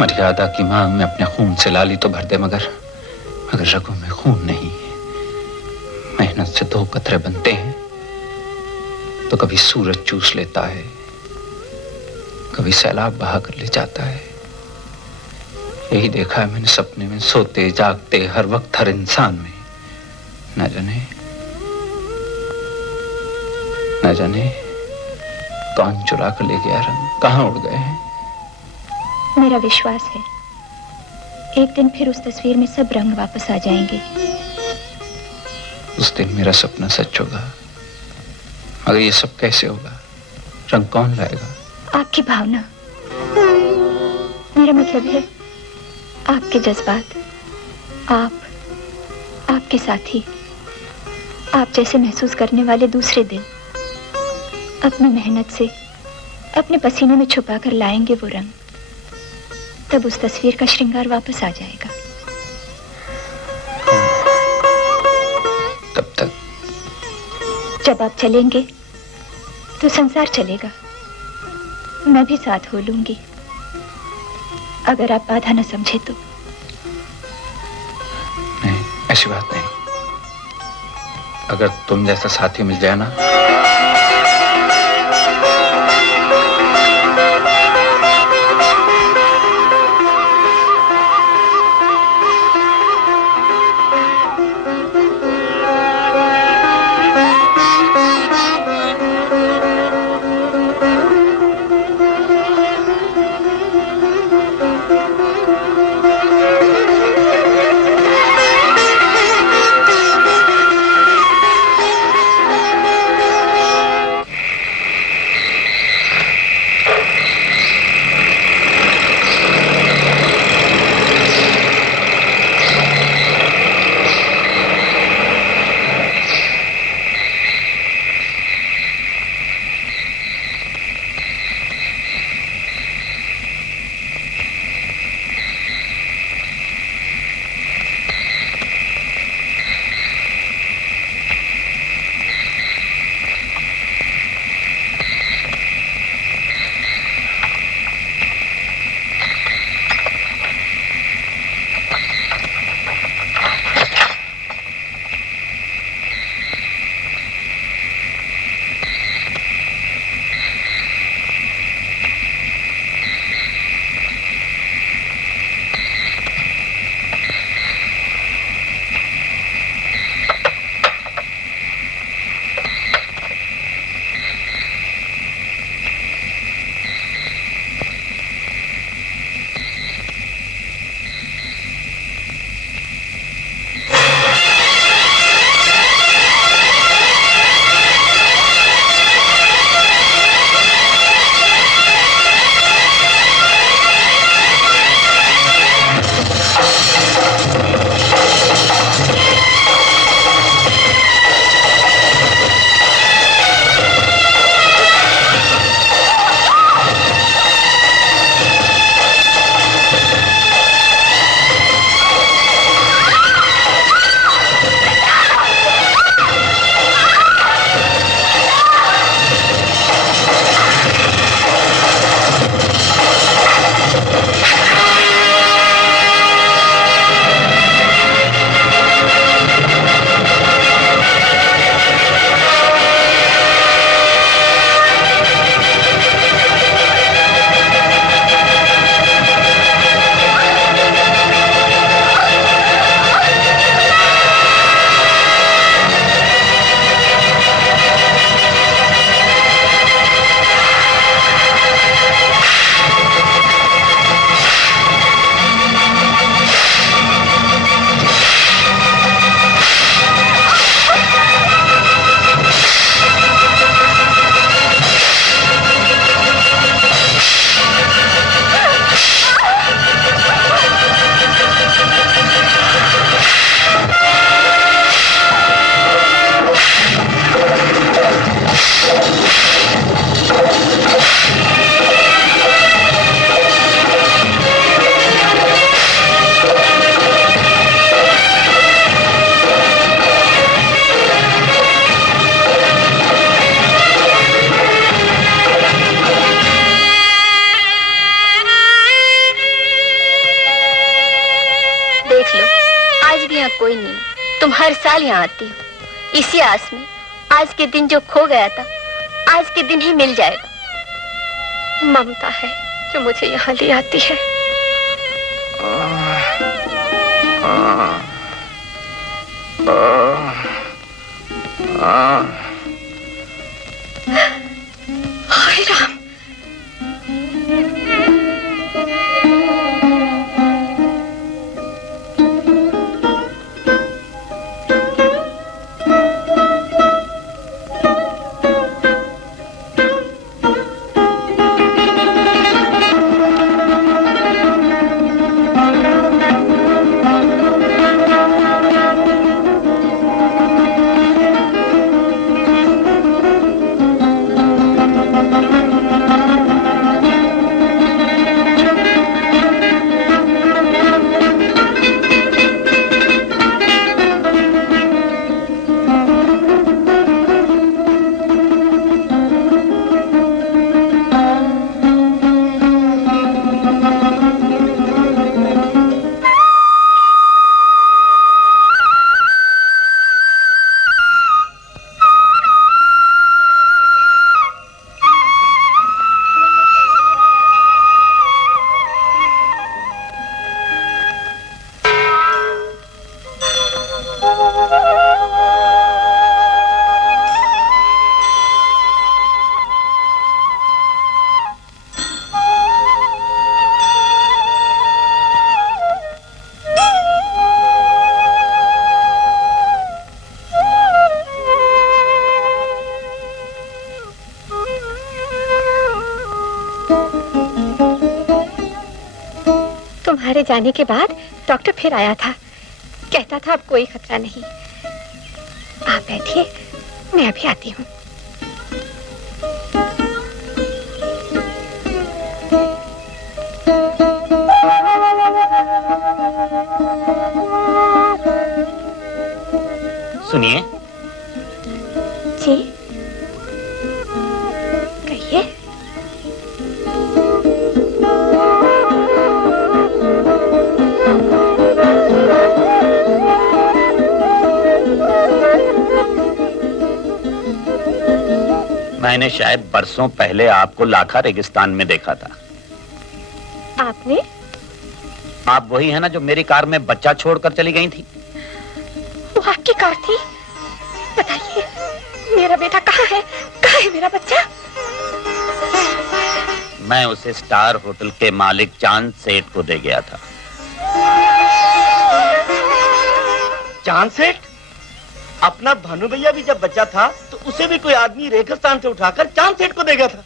मर्यादा की मांग में अपने खून से लाली तो भर दे, मगर रगों में खून नहीं। मेहनत से 2 कतरे बनते हैं तो कभी सूरज चूस लेता है कभी सैलाब बहा कर ले जाता है। यही देखा है मैंने सपने में, सोते जागते हर वक्त हर इंसान में। न जाने कौन चुरा कर ले गया रंग, कहाँ उड़ गए हैं। मेरा विश्वास है एक दिन फिर उस तस्वीर में सब रंग वापस आ जाएंगे। उस दिन मेरा सपना सच होगा। मगर ये सब कैसे होगा? रंग कौन लाएगा? आपकी भावना, मेरा मतलब है आपके जज्बात, आपके साथी, आप जैसे महसूस करने वाले दूसरे दिल अपनी मेहनत से, अपने पसीनों में छुपा कर लाएंगे वो रंग। तब उस तस्वीर का श्रृंगार वापस आ जाएगा। तब तक जब आप चलेंगे तो संसार चलेगा। मैं भी साथ हो लूंगी, अगर आप बाधा न समझे तो। नहीं, ऐसी बात नहीं। अगर तुम जैसा साथी मिल जाए ना, कोई नहीं, तुम हर साल यहाँ आती हो इसी आस में आज के दिन जो खो गया था आज के दिन ही मिल जाएगा। ममता है जो मुझे यहाँ ले आती है। हाय राम। तुम्हारे जाने के बाद डॉक्टर फिर आया था, कहता था अब कोई खतरा नहीं। आप बैठिए, मैं अभी आती हूँ। सुनिए। जी कहिए। मैंने शायद बरसों पहले आपको लाखा रेगिस्तान में देखा था। आपने? आप वही है ना जो मेरी कार में बच्चा छोड़कर चली गई थी? वो आपकी कार थी? बताइए, मेरा बेटा कहाँ है? कहाँ है मेरा बच्चा? मैं उसे स्टार होटल के मालिक चांद सेठ को दे गया था। चांद सेठ? अपना भानु भैया भी जब बच्चा था तो उसे भी कोई आदमी रेगिस्तान से उठाकर चांद सेठ को दे गया था।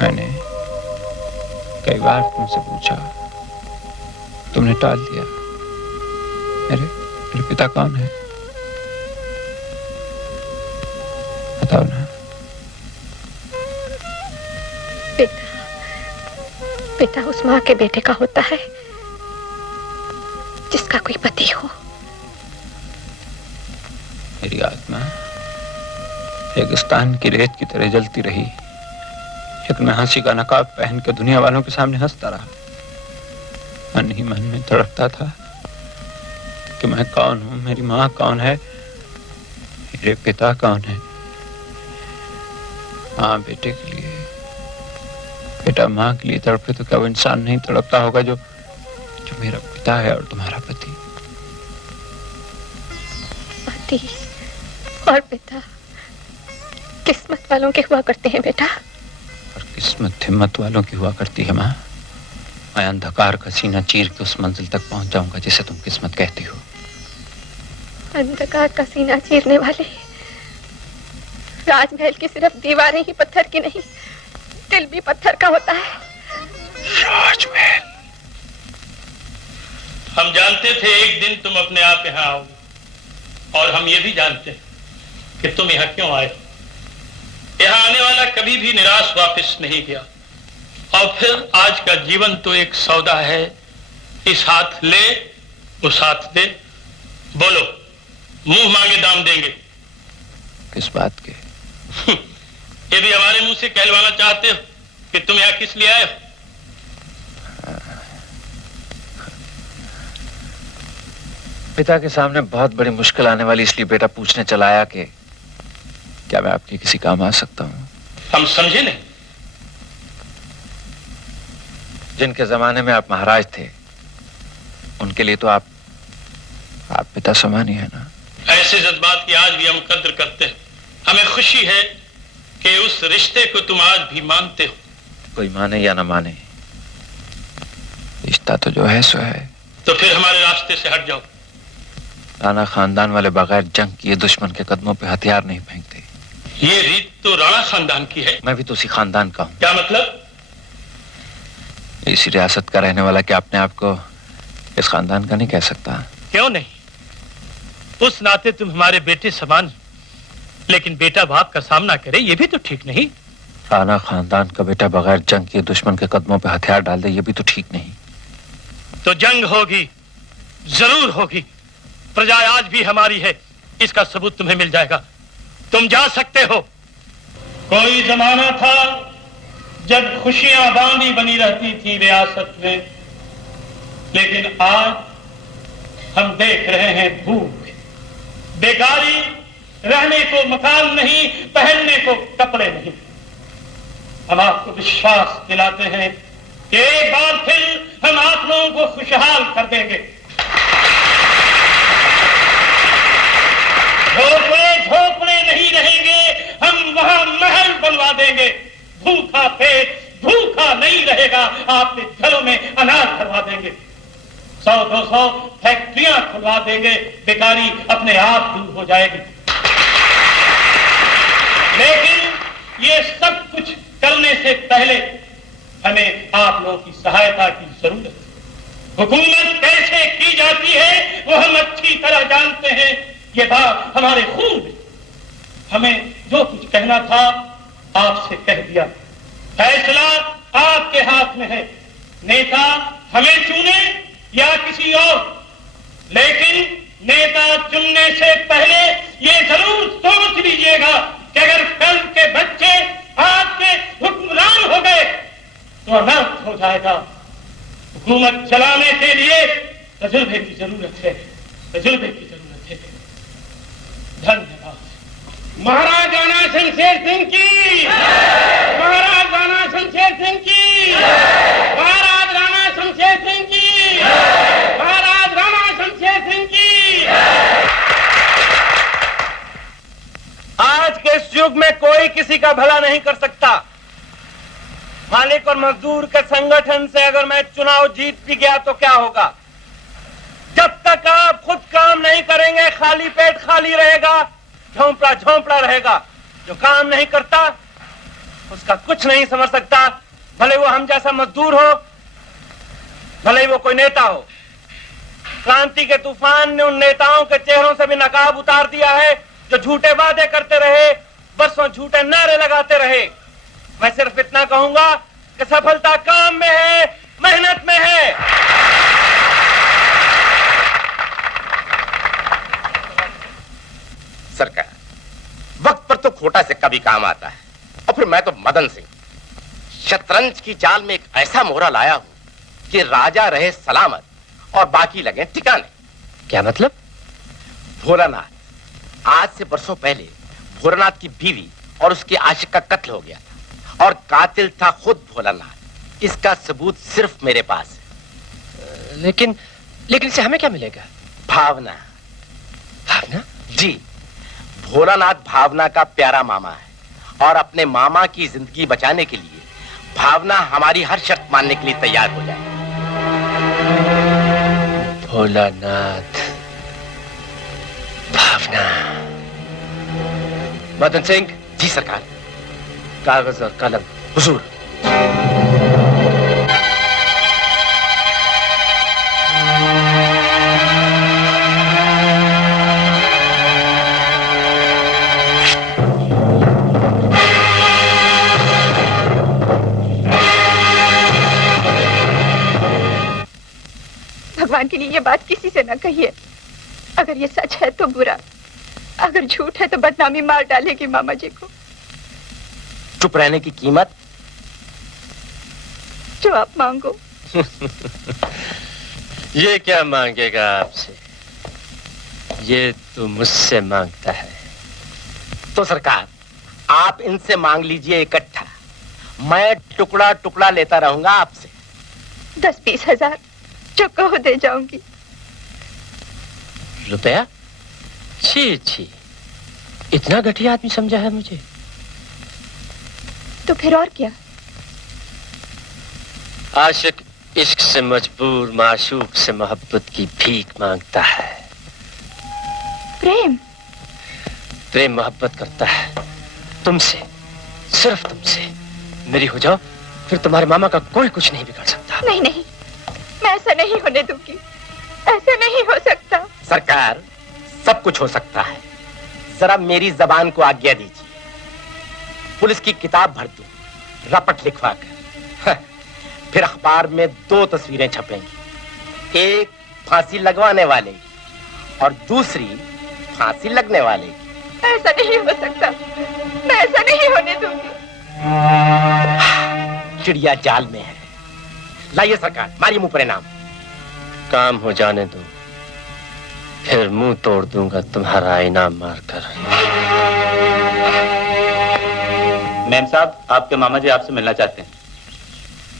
मैंने कई बार तुमसे पूछा, तुमने टाल दिया। मेरे पिता कौन है? बताओ ना। पिता उस माँ के बेटे का होता है जिसका कोई पति हो। मेरी आत्मा रेगिस्तान की रेत की तरह जलती रही, लेकिन मैं हंसी का नकाब पहन के दुनिया वालों के सामने हंसता रहा। मन ही मन में तड़पता था कि मैं कौन हूं, मेरी माँ कौन है, मेरे पिता कौन है। माँ बेटे के लिए, बेटा माँ के लिए तड़पे तो क्या वो इंसान नहीं तड़पता होगा जो मेरा पिता है और तुम्हारा पति। पति और पिता किस्मत वालों के हुआ करते हैं बेटा। और किस्मत हिम्मत वालों की हुआ करती है माँ। मैं अंधकार का सीना चीर के उस मंजिल तक पहुंच जाऊंगा जिसे तुम किस्मत कहती हो। अंधकार का सीना चीरने वाले राजमहल की सिर्फ दीवारें ही पत्थर की नहीं, दिल भी पत्थर का होता है। राजमहल। हम जानते थे एक दिन तुम अपने आप यहाँ आओगे, और हम ये भी जानते कि तुम यहाँ क्यों आए। यहाँ आने वाला कभी भी निराश वापस नहीं गया। और फिर आज का जीवन तो एक सौदा है, इस हाथ ले उस हाथ दे। बोलो, मुंह मांगे दाम देंगे। किस बात के? ये भी हमारे मुंह से कहलवाना चाहते हो कि तुम यहाँ किस लिए आए हो? पिता के सामने बहुत बड़ी मुश्किल आने वाली, इसलिए बेटा पूछने चला आया कि क्या मैं आपके किसी काम आ सकता हूँ। हम समझे नहीं। जिनके जमाने में आप महाराज थे, उनके लिए तो आप पिता समान ही है ना। ऐसे जज्बात की आज भी हम कद्र करते हैं। हमें खुशी है कि उस रिश्ते को तुम आज भी मानते हो। कोई माने या ना माने, रिश्ता तो जो है सो है। तो फिर हमारे रास्ते से हट जाओ। राणा खानदान वाले बगैर जंग किए दुश्मन के कदमों पे हथियार नहीं फेंकते। ये रीत तो राणा खानदान की है। मैं भी तो उसी खानदान का हूँ। क्या मतलब? इसी रियासत का रहने वाला क्या अपने आप को इस खानदान का नहीं कह सकता? क्यों नहीं? उस नाते तुम हमारे बेटे समान हो। लेकिन बेटा बाप का सामना करे ये भी तो ठीक नहीं। राणा खानदान का बेटा बगैर जंग किए दुश्मन के कदमों पे हथियार डाल दे, ये भी तो ठीक नहीं। तो जंग होगी, जरूर होगी। प्रजा आज भी हमारी है, इसका सबूत तुम्हें मिल जाएगा। तुम जा सकते हो। कोई जमाना था जब खुशियां बांधी बनी रहती थी रियासत में, लेकिन आज हम देख रहे हैं भूख, बेकारी, रहने को मकान नहीं, पहनने को कपड़े नहीं। हम आपको विश्वास दिलाते हैं कि एक बार फिर हम आप लोगों को खुशहाल कर देंगे। झोपड़े नहीं रहेंगे, हम वहां महल बनवा देंगे। भूखा पेट भूखा नहीं रहेगा, आपके घरों में अनाज भरवा देंगे। 100-200 फैक्ट्रियां खुलवा देंगे, बेकारी अपने आप दूर हो जाएगी। लेकिन ये सब कुछ करने से पहले हमें आप लोगों की सहायता की जरूरत है। हुकूमत कैसे की जाती है वो हम अच्छी तरह जानते हैं। ये बात हमारे खून में। हमें जो कुछ कहना था आपसे कह दिया। फैसला आपके हाथ में है। नेता हमें चुने या किसी और, लेकिन नेता चुनने से पहले ये जरूर सोच लीजिएगा कि अगर कल के बच्चे आपके हुक्मरान हो गए तो अनर्थ हो जाएगा। हुकूमत चलाने के लिए तजुर्बे की जरूरत है, तजुर्बे की जरूरत है। धन्यवाद। महाराज राणा शमशेर सिंह की, महाराज राणा शमशेर सिंह की, महाराज राणा शमशेर सिंह की, महाराज राणा शमशेर सिंह की। आज के इस युग में कोई किसी का भला नहीं कर सकता। मालिक और मजदूर के संगठन से अगर मैं चुनाव जीत भी गया तो क्या होगा? जब तक आप खुद काम नहीं करेंगे खाली पेट खाली रहेगा, झोंपड़ा झोंपड़ा रहेगा। जो काम नहीं करता उसका कुछ नहीं समझ सकता, भले वो हम जैसा मजदूर हो, भले वो कोई नेता हो। क्रांति के तूफान ने उन नेताओं के चेहरों से भी नकाब उतार दिया है जो झूठे वादे करते रहे, बरसों झूठे नारे लगाते रहे। मैं सिर्फ इतना कहूंगा कि सफलता काम में है, मेहनत में है। सरकार, वक्त पर तो खोटा सिक्का भी काम आता है। और फिर मैं तो मदन सिंह शतरंज की चाल में एक ऐसा मोहरा लाया हूं कि राजा रहे सलामत और बाकी लगे ठिकाने। क्या मतलब? भोलानाथ, आज से बरसों पहले भोलानाथ की बीवी और उसके आशिक का कत्ल हो गया था और कातिल था खुद भोलानाथ। इसका सबूत सिर्फ मेरे पास है। लेकिन इससे हमें क्या मिलेगा? भावना। भावना? जी, भोलानाथ भावना का प्यारा मामा है और अपने मामा की जिंदगी बचाने के लिए भावना हमारी हर शर्त मानने के लिए तैयार हो जाए। भोलानाथ, भावना। मदन सिंह। जी सरकार। कागज और कलम। हुजूर। भगवान के लिए ये बात किसी से ना कहिए। अगर ये सच है तो बुरा, अगर झूठ है तो बदनामी मार डालेगी मामा जी को। चुप रहने की कीमत? जो आप मांगो। ये क्या मांगेगा आपसे? ये तो मुझसे मांगता है। तो सरकार, आप इनसे मांग लीजिए इकट्ठा, मैं टुकड़ा टुकड़ा लेता रहूंगा आपसे। 10-20 हजार जो कहो दे जाऊंगी। रुपया? छी छी, इतना घटिया आदमी समझा है मुझे। तो फिर और क्या? आशिक इश्क से मजबूर माशूक से मोहब्बत की भीख मांगता है। प्रेम? प्रेम मोहब्बत करता है तुमसे, सिर्फ तुमसे। मेरी हो जाओ, फिर तुम्हारे मामा का कोई कुछ नहीं बिगाड़ सकता। नहीं नहीं, मैं ऐसा नहीं होने दूंगी। ऐसा नहीं हो सकता। सरकार, सब कुछ हो सकता है, जरा मेरी जबान को आज्ञा दीजिए। पुलिस की किताब भर दूं, रपट लिखवा कर। फिर अखबार में 2 तस्वीरें छपेंगी, एक फांसी लगवाने वाले और दूसरी फांसी लगने वाले। ऐसा नहीं हो सकता, मैं ऐसा नहीं होने दूंगी। चिड़िया जाल में है। लाइए सरकार, मारिए मुंह पर इनाम। काम हो जाने दो, फिर मुंह तोड़ दूंगा तुम्हारा इनाम मारकर। मैम साहब, आपके मामा जी आपसे मिलना चाहते हैं।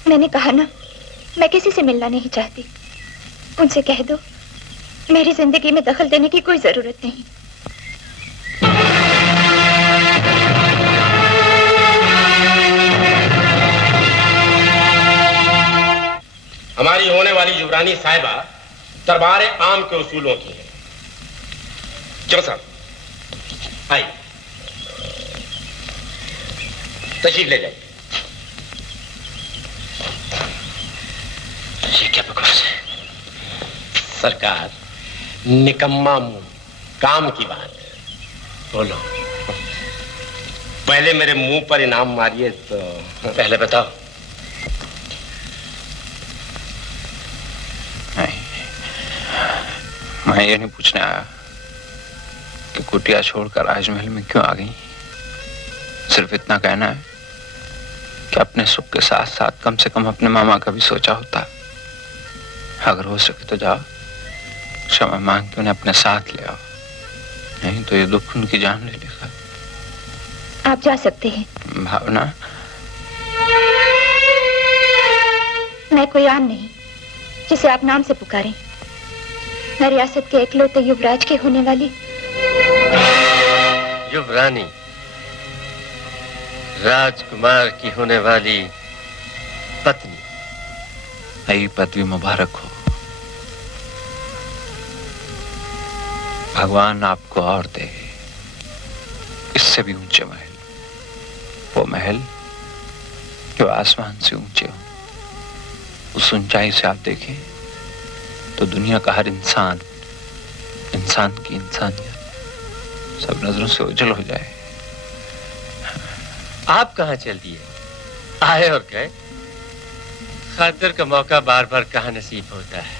मैंने कहा ना, मैं किसी से मिलना नहीं चाहती। उनसे कह दो मेरी जिंदगी में दखल देने की कोई जरूरत नहीं। हमारी होने वाली युवरानी साहिबा दरबार आम के उसूलों की है। क्यों साहब? आइए, तशरीफ ले जाइए। ये क्या बकवास है? सरकार, निकम्मा मुंह, काम की बात। बोलो, पहले मेरे मुंह पर इनाम मारिए तो। पहले बताओ। मैं ये नहीं पूछने आया कि कुटिया छोड़कर राजमहल में क्यों आ गई। सिर्फ इतना कहना है कि अपने सुख के साथ साथ कम से कम अपने मामा का भी सोचा होता। अगर हो सके तो जाओ, क्षमा मांग के उन्हें अपने साथ ले आओ, नहीं तो ये दुख उनकी जान ले लेगा। आप जा सकते हैं। भावना, मैं कोई आम नहीं जिसे आप नाम से पुकारें। मैं रियासत के इकलौते युवराज के होने वाली युवरानी, राजकुमार की होने वाली पत्नी। नई पदवी मुबारक हो। भगवान आपको और दे, इससे भी ऊंचे महल। वो महल जो आसमान से ऊंचे हो। उस ऊंचाई से आप देखें तो दुनिया का हर इंसान, इंसान की इंसानियत सब नजरों से ओझल हो जाए। आप कहाँ चल दिए? आए और गए। खातिर का मौका बार बार कहाँ नसीब होता है।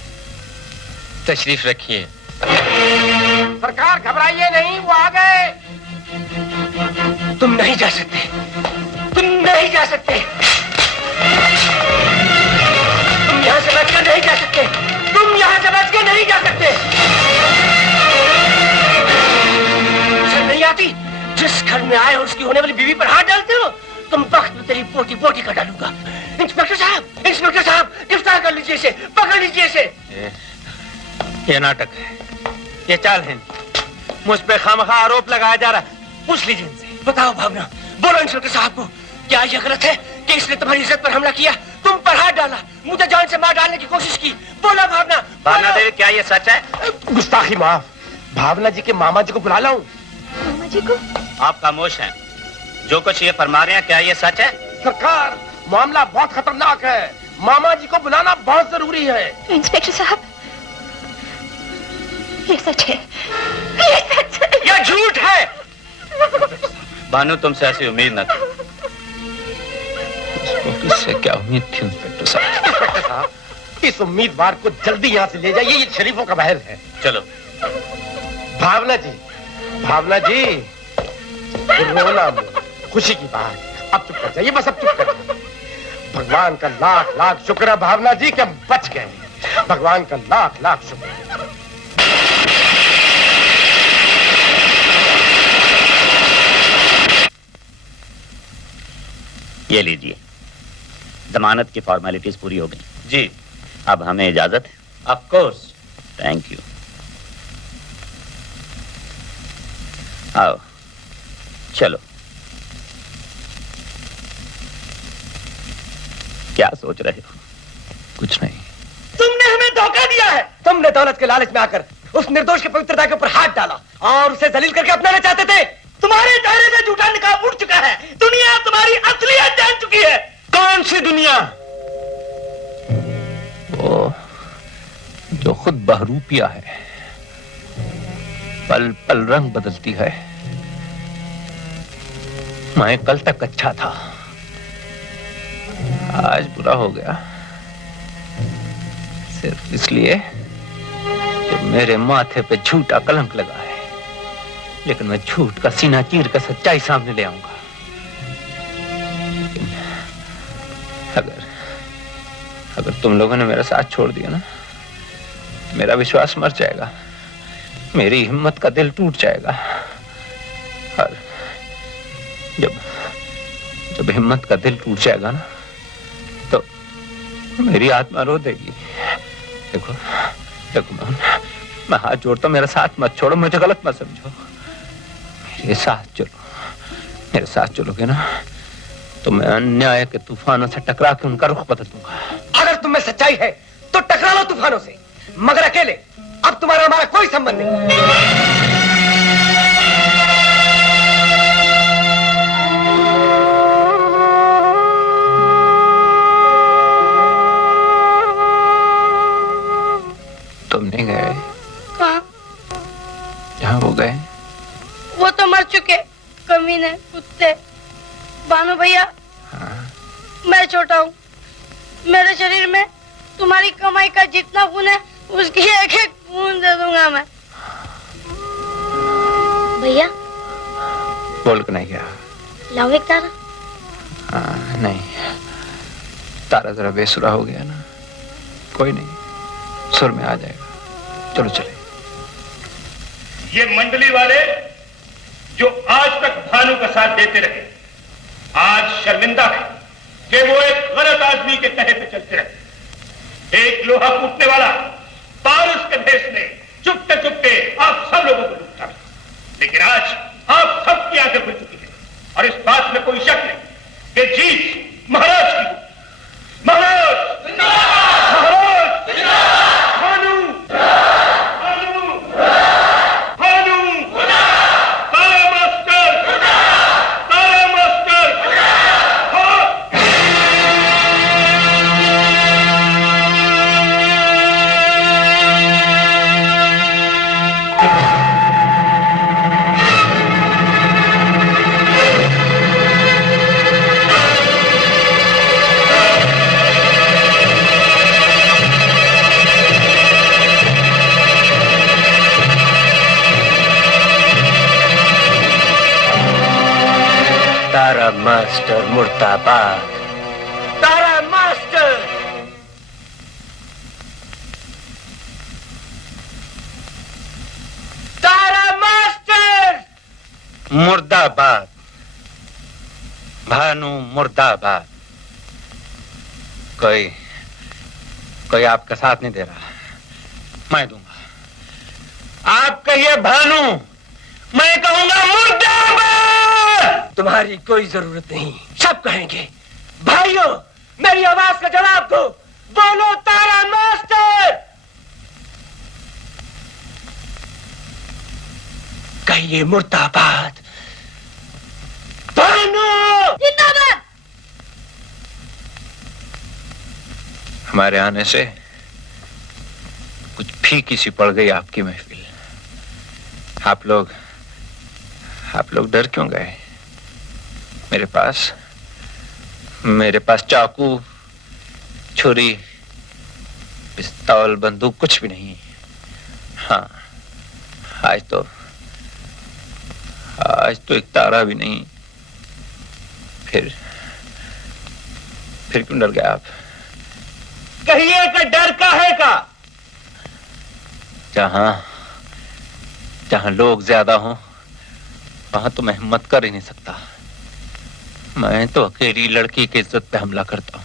तशरीफ रखिए। सरकार, घबराइए नहीं, वो आ गए। तुम नहीं जा सकते, तुम नहीं जा सकते, तुम यहाँ से बच कर नहीं जा सकते, तुम यहाँ से बच के नहीं जा सकते। शर्म नहीं आती? जिस घर में आए हो उसकी होने वाली बीवी पर हाथ डालते हो। तुम वक्त में तेरी पोटी पोटी कर डालूंगा। इंस्पेक्टर साहब, इंस्पेक्टर साहब, गिरफ्तार कर लीजिए इसे, पकड़ लीजिए इसे। ये नाटक है, ये चाल है। मुझ पे खामखा आरोप लगाया जा रहा है। पूछ लीजिए इनसे। बताओ भावना, बोलो इंस्पेक्टर साहब को, क्या ये गलत है? कि इसने तुम्हारी इज्जत पर हमला किया, तुम पर हाथ डाला, मुझे जान से मार डालने की कोशिश की। बोला भावना। भावना देवी, क्या ये सच है? गुस्ताखी माफ। भावना जी के मामा जी को बुला लाऊं? मामा जी को? आप खामोश हैं। जो कुछ ये फरमा रहे हैं, क्या ये सच है? सरकार, मामला बहुत खतरनाक है। मामा जी को बुलाना बहुत जरूरी है। इंस्पेक्टर साहब, ये सच है, ये सच है, ये झूठ है। भानु, तुमसे ऐसी उम्मीद न थी। इससे क्या उम्मीद थी इंस्पेक्टर साहब? इंस्पेक्टर साहब, इस उम्मीदवार को जल्दी यहाँ से ले जाइए, ये शरीफों का महल है। चलो। भावना जी, भावना जी, रोना मत, खुशी की बात। अब चुप कर जाइए, बस अब चुप कर जाइए। भगवान का लाख लाख शुक्र है भावना जी कि हम बच गए। भगवान का लाख लाख शुक्र। ये लीजिए, जमानत की फॉर्मेलिटीज पूरी हो गई। जी, अब हमें इजाजत है? Of course. Thank you. आओ, चलो। क्या सोच रहे हो? कुछ नहीं। तुमने हमें धोखा दिया है। तुमने दौलत के लालच में आकर उस निर्दोष की पवित्रता के ऊपर हाथ डाला और उसे जलील करके अपनाना चाहते थे। तुम्हारे चेहरे से झूठा निकाह उठ चुका है। दुनिया तुम्हारी असलियत जान चुकी है। कौन सी दुनिया? वो जो खुद बहरूपिया है, पल पल रंग बदलती है। मैं कल तक अच्छा था, आज बुरा हो गया, सिर्फ इसलिए कि मेरे माथे पे झूठा कलंक लगा है। लेकिन मैं झूठ का सीना चीर कर सच्चाई सामने ले आऊंगा। लेकिन अगर तुम लोगों ने मेरा साथ छोड़ दिया ना, मेरा विश्वास मर जाएगा, मेरी हिम्मत का दिल टूट जाएगा। और जब हिम्मत का दिल टूट जाएगा ना, तो मेरी आत्मा रो देगी। देखो देखो, मैं हाथ जोड़ता हूं, मेरा साथ मत छोड़ो, मुझे गलत मत समझो। मेरे साथ चलो, मेरे साथ चलोगे ना, तो मैं अन्याय के तूफानों से टकरा के उनका रुख बदल दूंगा। अगर तुम में सच्चाई है तो टकरा लो तूफानों से, मगर अकेले। अब तुम्हारा हमारा कोई संबंध नहीं। तुम नहीं गए कहाँ? जहाँ वो गए? वो तो मर चुके, कमीने, कुत्ते। भानु भैया, मैं छोटा हूँ, मेरे शरीर में तुम्हारी कमाई का जितना खून है, उसकी एक एक खून दे दूंगा मैं। भैया, बोल के नहीं गया? लाओ एक तारा। नहीं, तारा जरा बेसुरा हो गया ना, कोई नहीं, सुर में आ जाएगा। चलो चले। ये मंडली वाले जो आज तक भानु का साथ देते रहे, आज शर्मिंदा है कि वो एक गलत आदमी के कहे पे चलते रहे। एक लोहा कूटने वाला पारस के भेष में चुपते चुपते आप सब लोगों को लूटता है। लेकिन आज आप सबकी आंखें खुल चुकी है और इस बात में कोई शक नहीं कि जीत महाराज की। महाराज, महाराज, भानु, भानु, भानु, तारा मास्टर, तारा मास्टर, तारा मास्टर मुर्दाबाद। तारा मास्टर। तारा मास्टर मुर्दाबाद। भानु मुर्दाबाद। कोई आपका साथ नहीं दे रहा, मैं दूंगा। आप कहिए भानु, मैं कहूंगा मुर्दाबाद। तुम्हारी कोई जरूरत नहीं, सब कहेंगे। भाइयों, मेरी आवाज का जवाब दो। बोलो तारा मास्टर। कहिए मुर्दाबाद। जिंदाबाद। हमारे आने से कुछ फीकी सी पड़ गई आपकी महफिल। आप लोग डर क्यों गए? मेरे पास चाकू, छुरी, पिस्तौल, बंदूक कुछ भी नहीं। हाँ, आज तो एक तारा भी नहीं। फिर क्यों डर गए आप? कहिए कि डर काहे का? जहां लोग ज्यादा हों वहां तो मैं हिम्मत कर ही नहीं सकता। मैं तो अकेली लड़की की इज्जत पे हमला करता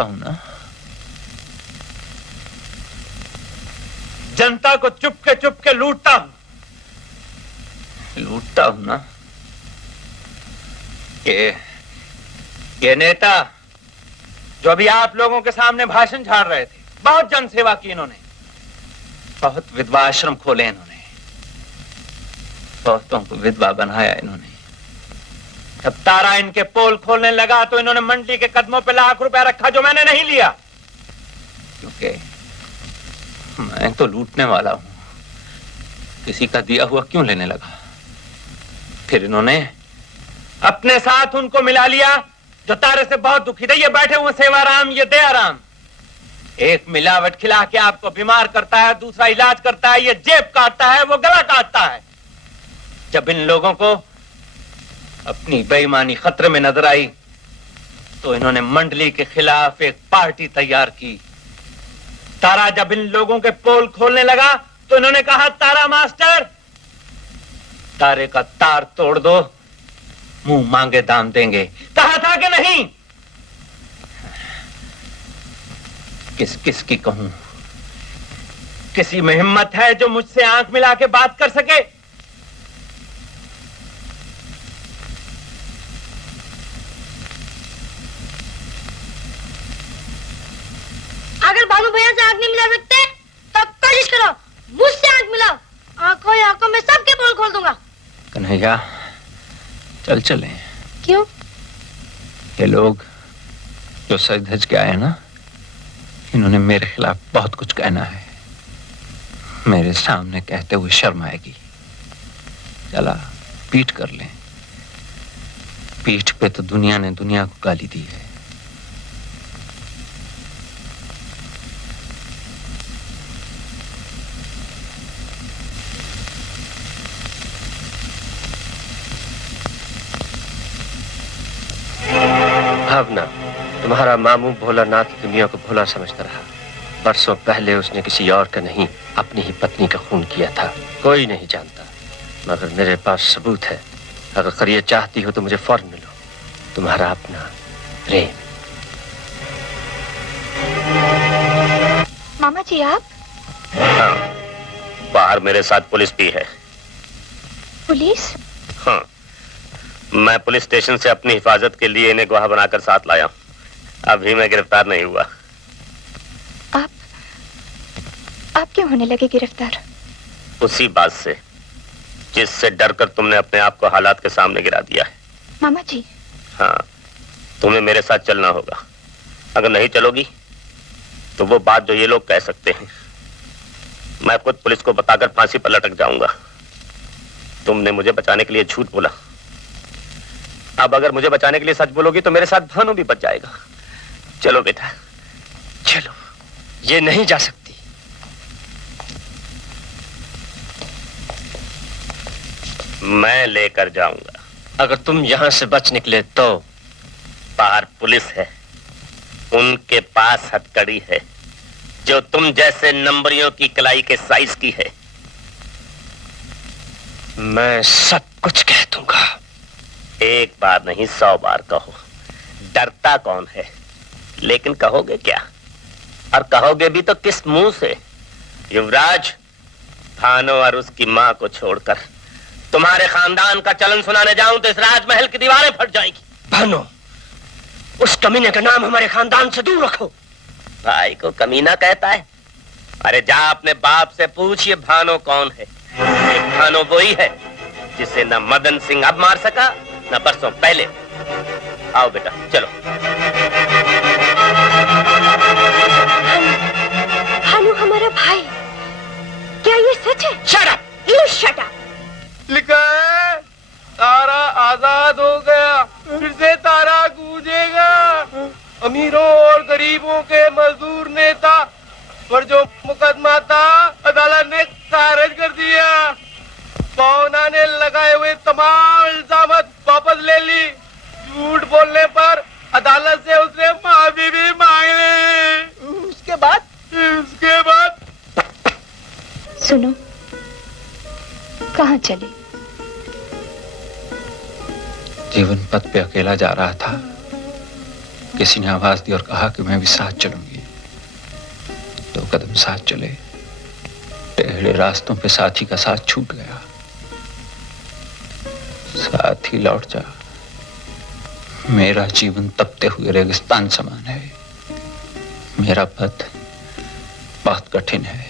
हूं ना। जनता को चुपके लूटता हूं ना। ये नेता जो अभी आप लोगों के सामने भाषण झाड़ रहे थे, बहुत जनसेवा की इन्होंने, बहुत विधवा आश्रम खोले इन्होंने, बहुतों को विधवा बनाया इन्होंने। जब तारा इनके पोल खोलने लगा तो इन्होंने मंडी के कदमों पे लाख रुपया रखा जो मैंने नहीं लिया, क्योंकि मैं तो लूटने वाला हूं। किसी का दिया हुआ क्यों लेने लगा? फिर इन्होंने अपने साथ उनको मिला लिया जो तारे से बहुत दुखी थे। ये बैठे हुए सेवाराम, ये दयाराम। एक मिलावट खिला के आपको बीमार करता है, दूसरा इलाज करता है, ये जेब काटता है, वो गला काटता है। जब इन लोगों को अपनी बेईमानी खतरे में नजर आई तो इन्होंने मंडली के खिलाफ एक पार्टी तैयार की। तारा जब इन लोगों के पोल खोलने लगा तो इन्होंने कहा, तारा मास्टर, तारे का तार तोड़ दो, मुंह मांगे दाम देंगे। कहा था कि नहीं? किस की कहूं? किसी में हिम्मत है जो मुझसे आंख मिला के बात कर सके? अगर भानु भैया से आंख नहीं मिला सकते तो कोशिश करो, मुझसे आंख मिलाओ। आंखों ही आंखों में सबके पोल खोल दूंगा। कन्हैया, चले। क्यों? ये लोग जो सज धज के आए ना, इन्होंने मेरे खिलाफ बहुत कुछ कहना है। मेरे सामने कहते हुए शर्म आएगी। चला पीठ कर लें। पीठ पे तो दुनिया ने दुनिया को गाली दी है। भावना, तुम्हारा मामू भोलानाथ दुनिया को भोला समझता रहा। बरसों पहले उसने किसी और का नहीं, अपनी ही पत्नी का खून किया था। कोई नहीं जानता, मगर मेरे पास सबूत है। अगर ये चाहती हो तो मुझे फौरन मिलो। तुम्हारा अपना प्रेम। मामा जी आप? हाँ, बाहर मेरे साथ पुलिस भी है। पुलिस? हाँ, मैं पुलिस स्टेशन से अपनी हिफाजत के लिए इन्हें गवाह बनाकर साथ लाया हूं। अभी मैं गिरफ्तार नहीं हुआ। आप क्यों होने लगे गिरफ्तार? उसी बात से जिससे डरकर तुमने अपने आप को हालात के सामने गिरा दिया है। मामा जी। हाँ, तुम्हें मेरे साथ चलना होगा। अगर नहीं चलोगी तो वो बात जो ये लोग कह सकते हैं, मैं खुद पुलिस को बताकर फांसी पर लटक जाऊंगा। तुमने मुझे बचाने के लिए झूठ बोला, अब अगर मुझे बचाने के लिए सच बोलोगी तो मेरे साथ भानु भी बच जाएगा। चलो बेटा, चलो। ये नहीं जा सकती। मैं लेकर जाऊंगा। अगर तुम यहां से बच निकले तो? बाहर पुलिस है, उनके पास हथकड़ी है जो तुम जैसे नंबरियों की कलाई के साइज की है। मैं सब कुछ कह दूंगा। एक बार नहीं 100 बार कहो। डरता कौन है, लेकिन कहोगे क्या? और कहोगे भी तो किस मुंह से? युवराज, भानु और उसकी मां को छोड़कर तुम्हारे खानदान का चलन सुनाने जाऊं तो इस राजमहल की दीवारें फट जाएंगी। भानु, उस कमीने का नाम हमारे खानदान से दूर रखो। भाई को कमीना कहता है? अरे जा अपने बाप से पूछ ये भानो कौन है। ये भानो वही है जिसे न मदन सिंह अब मार सका न बरसों पहले। आओ बेटा चलो। भानु हमारा भाई, क्या ये सच है? Shut up! You shut up! लिखा है तारा आजाद हो गया, फिर से तारा गूंजेगा। अमीरों और गरीबों के मजदूर नेता पर जो मुकदमा था अदालत ने खारिज कर दिया। पौना ने लगाए हुए तमाम इल्जाम वापस ले ली। झूठ बोलने पर अदालत से उसने माफी भी मांग ली। उसके बाद सुनो, कहाँ चले? जीवन पथ पे अकेला जा रहा था, किसी ने आवाज दी और कहा कि मैं भी साथ चलूंगी। 2 कदम साथ चले, टेढ़े रास्तों पे साथी का साथ छूट गया। साथ ही लौट जा। मेरा जीवन तपते हुए रेगिस्तान समान है। मेरा पथ बहुत कठिन है,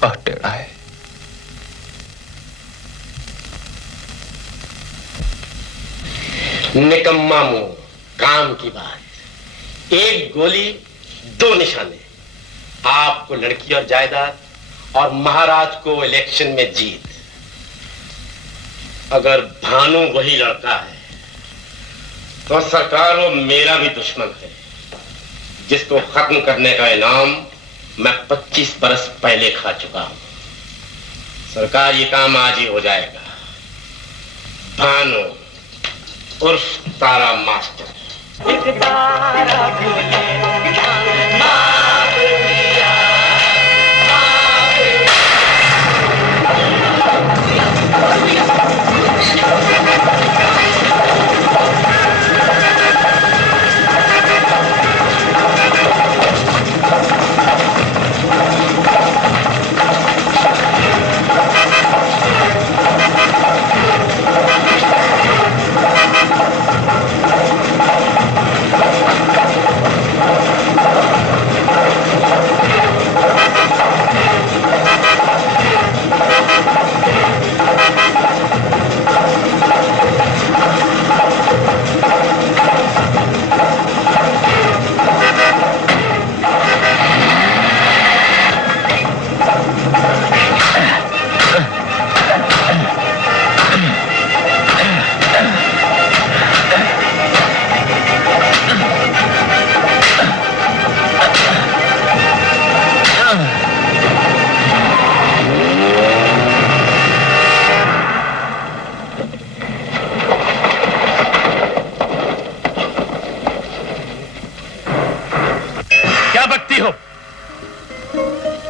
बहुत टेढ़ा है। निकम्मा मुंह, काम की बात। 1 गोली 2 निशाने। आपको लड़की और जायदाद और महाराज को इलेक्शन में जीत। अगर भानु वही लड़का है तो सरकार वो मेरा भी दुश्मन है, जिसको खत्म करने का इनाम मैं 25 बरस पहले खा चुका हूं। सरकार ये काम आज ही हो जाएगा। भानु उर्फ तारा मास्टर। एक तारा बोले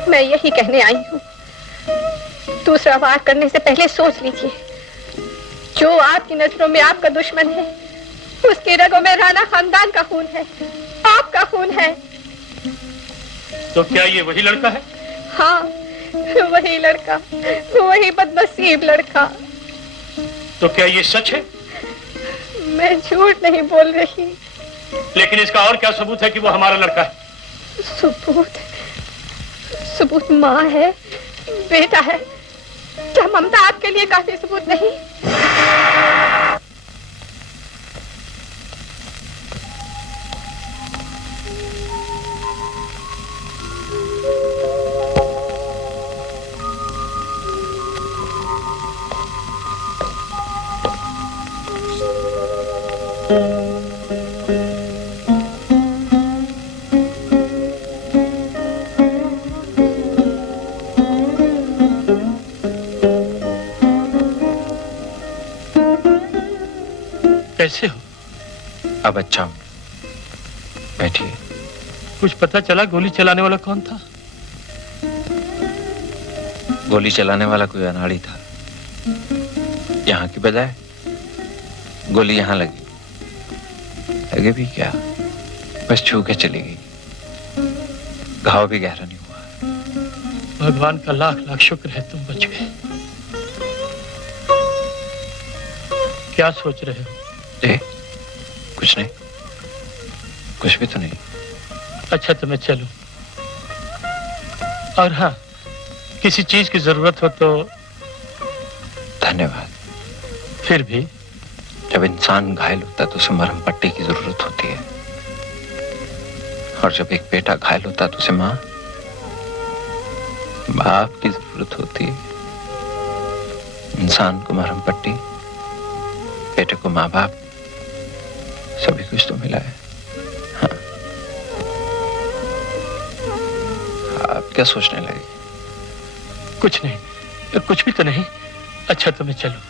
मैं यही कहने आई हूँ, दूसरा वार करने से पहले सोच लीजिए। जो आपकी नजरों में आपका दुश्मन है, उसकी रगों में राणा खानदान का खून है, आपका खून है। तो क्या ये वही लड़का है? हाँ, वही लड़का, वही बदनसीब लड़का। तो क्या ये सच है? मैं झूठ नहीं बोल रही। लेकिन इसका और क्या सबूत है कि वो हमारा लड़का है? सबूत माँ है, बेटा है। क्या ममता आपके लिए काफी सबूत नहीं? कैसे हो? अब अच्छा हूं, बैठिए। कुछ पता चला गोली चलाने वाला कौन था? गोली चलाने वाला कोई अनाड़ी था। यहाँ की बजाय गोली यहाँ लगी। लगे भी क्या, बस छू के चली गई। घाव भी गहरा नहीं हुआ। भगवान का लाख लाख शुक्र है तुम बच गए। क्या सोच रहे हो? कुछ नहीं, कुछ भी तो नहीं। अच्छा तो मैं चलूं। और हाँ, किसी चीज की जरूरत हो तो। धन्यवाद। फिर भी जब इंसान घायल होता है तो उसे मरहम पट्टी की जरूरत होती है, और जब एक बेटा घायल होता है तो उसे माँ बाप की जरूरत होती है। इंसान को मरहम पट्टी, बेटे को माँ बाप, सभी कुछ तो मिला है। हाँ। आप क्या सोचने लगे? कुछ नहीं, कुछ भी तो नहीं। अच्छा तो मैं चलूं।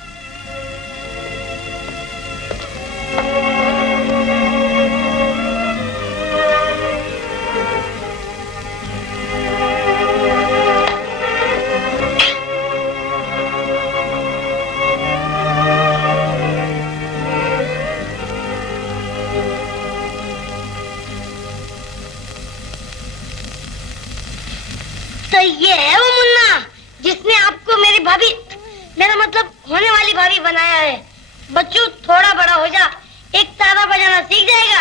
तो ये है वो मुन्ना जिसने आपको मेरी भाभी, मेरा मतलब होने वाली भाभी बनाया है। बच्चू थोड़ा बड़ा हो जा, एक तारा बजाना सीख जाएगा।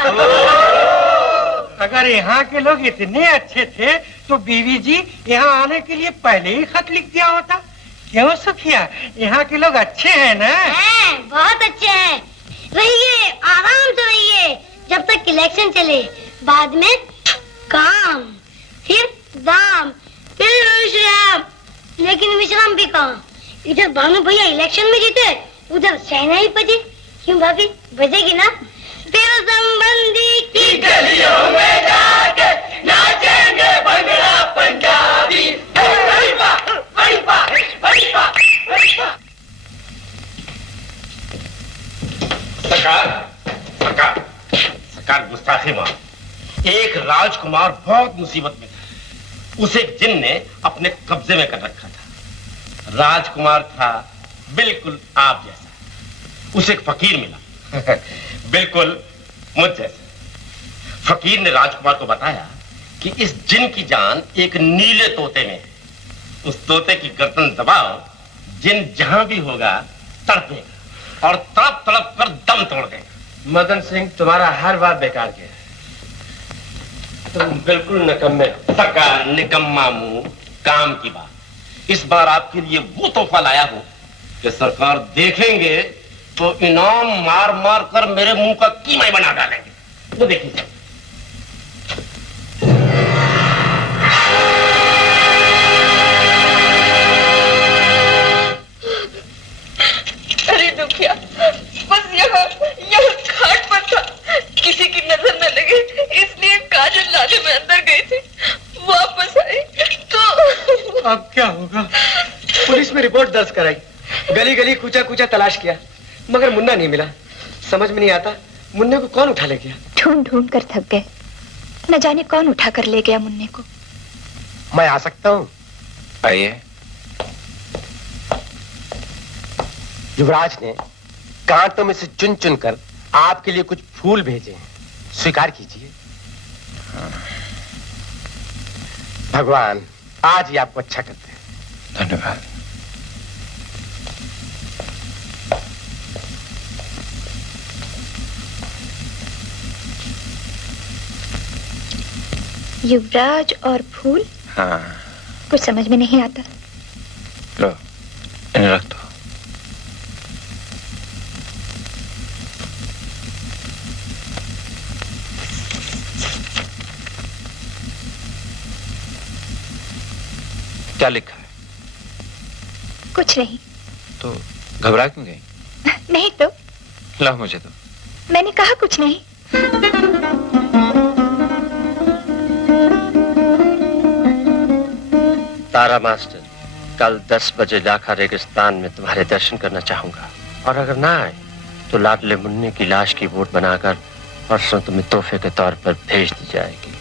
अगर यहाँ के लोग इतने अच्छे थे तो बीवी जी यहाँ आने के लिए पहले ही खत लिख दिया होता। क्यों सुखिया, यहाँ के लोग अच्छे हैं ना? हैं, बहुत अच्छे हैं। रहिए, आराम से रहिए जब तक इलेक्शन चले। बाद में काम, फिर दाम, फिर विश्राम। लेकिन विश्राम भी कहाँ? इधर भानु भैया इलेक्शन में जीते, उधर शहनाई बजे। क्यों भाभी, बजेगी ना? फिर संबंधी की गलियों में जाके नाचेंगे भंगड़ा पंजाबी। सरकार गुस्ताखी माफ। एक राजकुमार बहुत मुसीबत में था, उसे जिन ने अपने कब्जे में कर रखा था। राजकुमार था बिल्कुल आप जैसा। उसे एक फकीर मिला बिल्कुल मुझ जैसा। फकीर ने राजकुमार को बताया कि इस जिन की जान एक नीले तोते में है। उस तोते की गर्दन दबाओ, जिन जहां भी होगा तड़पेगा और तड़प तड़प कर दम तोड़ देगा। मदन सिंह, तुम्हारा हर बात बेकार गया। तुम बिल्कुल निकम्मे हो। सरकार निकम्मा मुंह, काम की बात। इस बार आपके लिए वो तोहफा लाया हूं कि सरकार देखेंगे तो इनाम मार मार कर मेरे मुंह का कीमा बना डालेंगे। वो देखिए। अरे दुखिया, बस यहाँ घाट पर था, किसी की नजर न लगे इसलिए काजल लाने में अंदर गई थी। वापस आई तो अब क्या होगा? पुलिस में रिपोर्ट दर्ज कराई, गली गली कूचा कूचा तलाश किया, मगर मुन्ना नहीं मिला। समझ में नहीं आता मुन्ने को कौन उठा ले गया। ढूंढ ढूंढ कर थक गए, न जाने कौन उठा कर ले गया मुन्ने को। मैं आ सकता हूँ? आइए। युवराज ने कांटों में से चुन चुन कर आपके लिए कुछ फूल भेजे हैं, स्वीकार कीजिए। भगवान आज ही आपको अच्छा करते हैं। धन्यवाद। युवराज और फूल? हाँ। कुछ समझ में नहीं आता। लो, इन्हें रख दो। क्या लिखा है? कुछ नहीं। तो घबरा क्यों गई? नहीं तो। लाओ मुझे तो। मैंने कहा कुछ नहीं। तारा मास्टर, कल 10 बजे लाखा रेगिस्तान में तुम्हारे दर्शन करना चाहूंगा, और अगर ना आए तो लाडले मुन्ने की लाश की वोट बनाकर परसों तुम्हें तोहफे के तौर पर भेज दी जाएगी।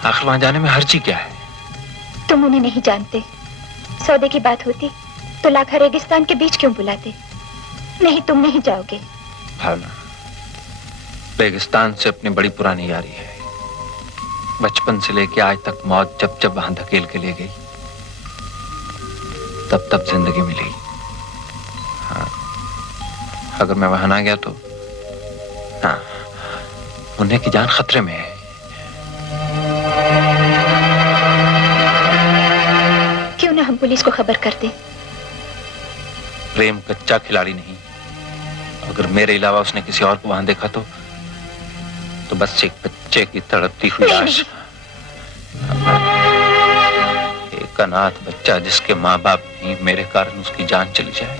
आखिर वहां जाने में हर्जी क्या है? तुम उन्हें नहीं जानते। सौदे की बात होती तो लाखा रेगिस्तान के बीच क्यों बुलाते? नहीं, तुम नहीं जाओगे। भावना, रेगिस्तान से अपनी बड़ी पुरानी यारी है। बचपन से लेके आज तक मौत जब जब वहां धकेल के ले गई, तब तब जिंदगी मिली। हाँ, अगर मैं वहां ना गया तो हाँ, उन्हें की जान खतरे में है। क्यों ना हम पुलिस को खबर कर दें? प्रेम कच्चा खिलाड़ी नहीं। अगर मेरे अलावा उसने किसी और को वहां देखा तो बस एक बच्चे की तड़पती हुई लाश, एक अनाथ बच्चा जिसके माँ बाप नहीं, मेरे कारण उसकी जान चली जाए।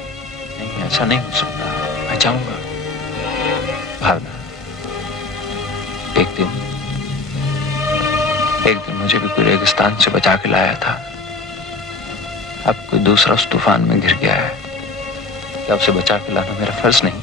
नहीं, ऐसा नहीं हो सकता। मैं चाहूंगा भावना, एक दिन मुझे भी कोई रेगिस्तान से बचा के लाया था। अब कोई दूसरा उस तूफान में गिर गया है। क्या उसे बचा के लाना मेरा फर्ज नहीं?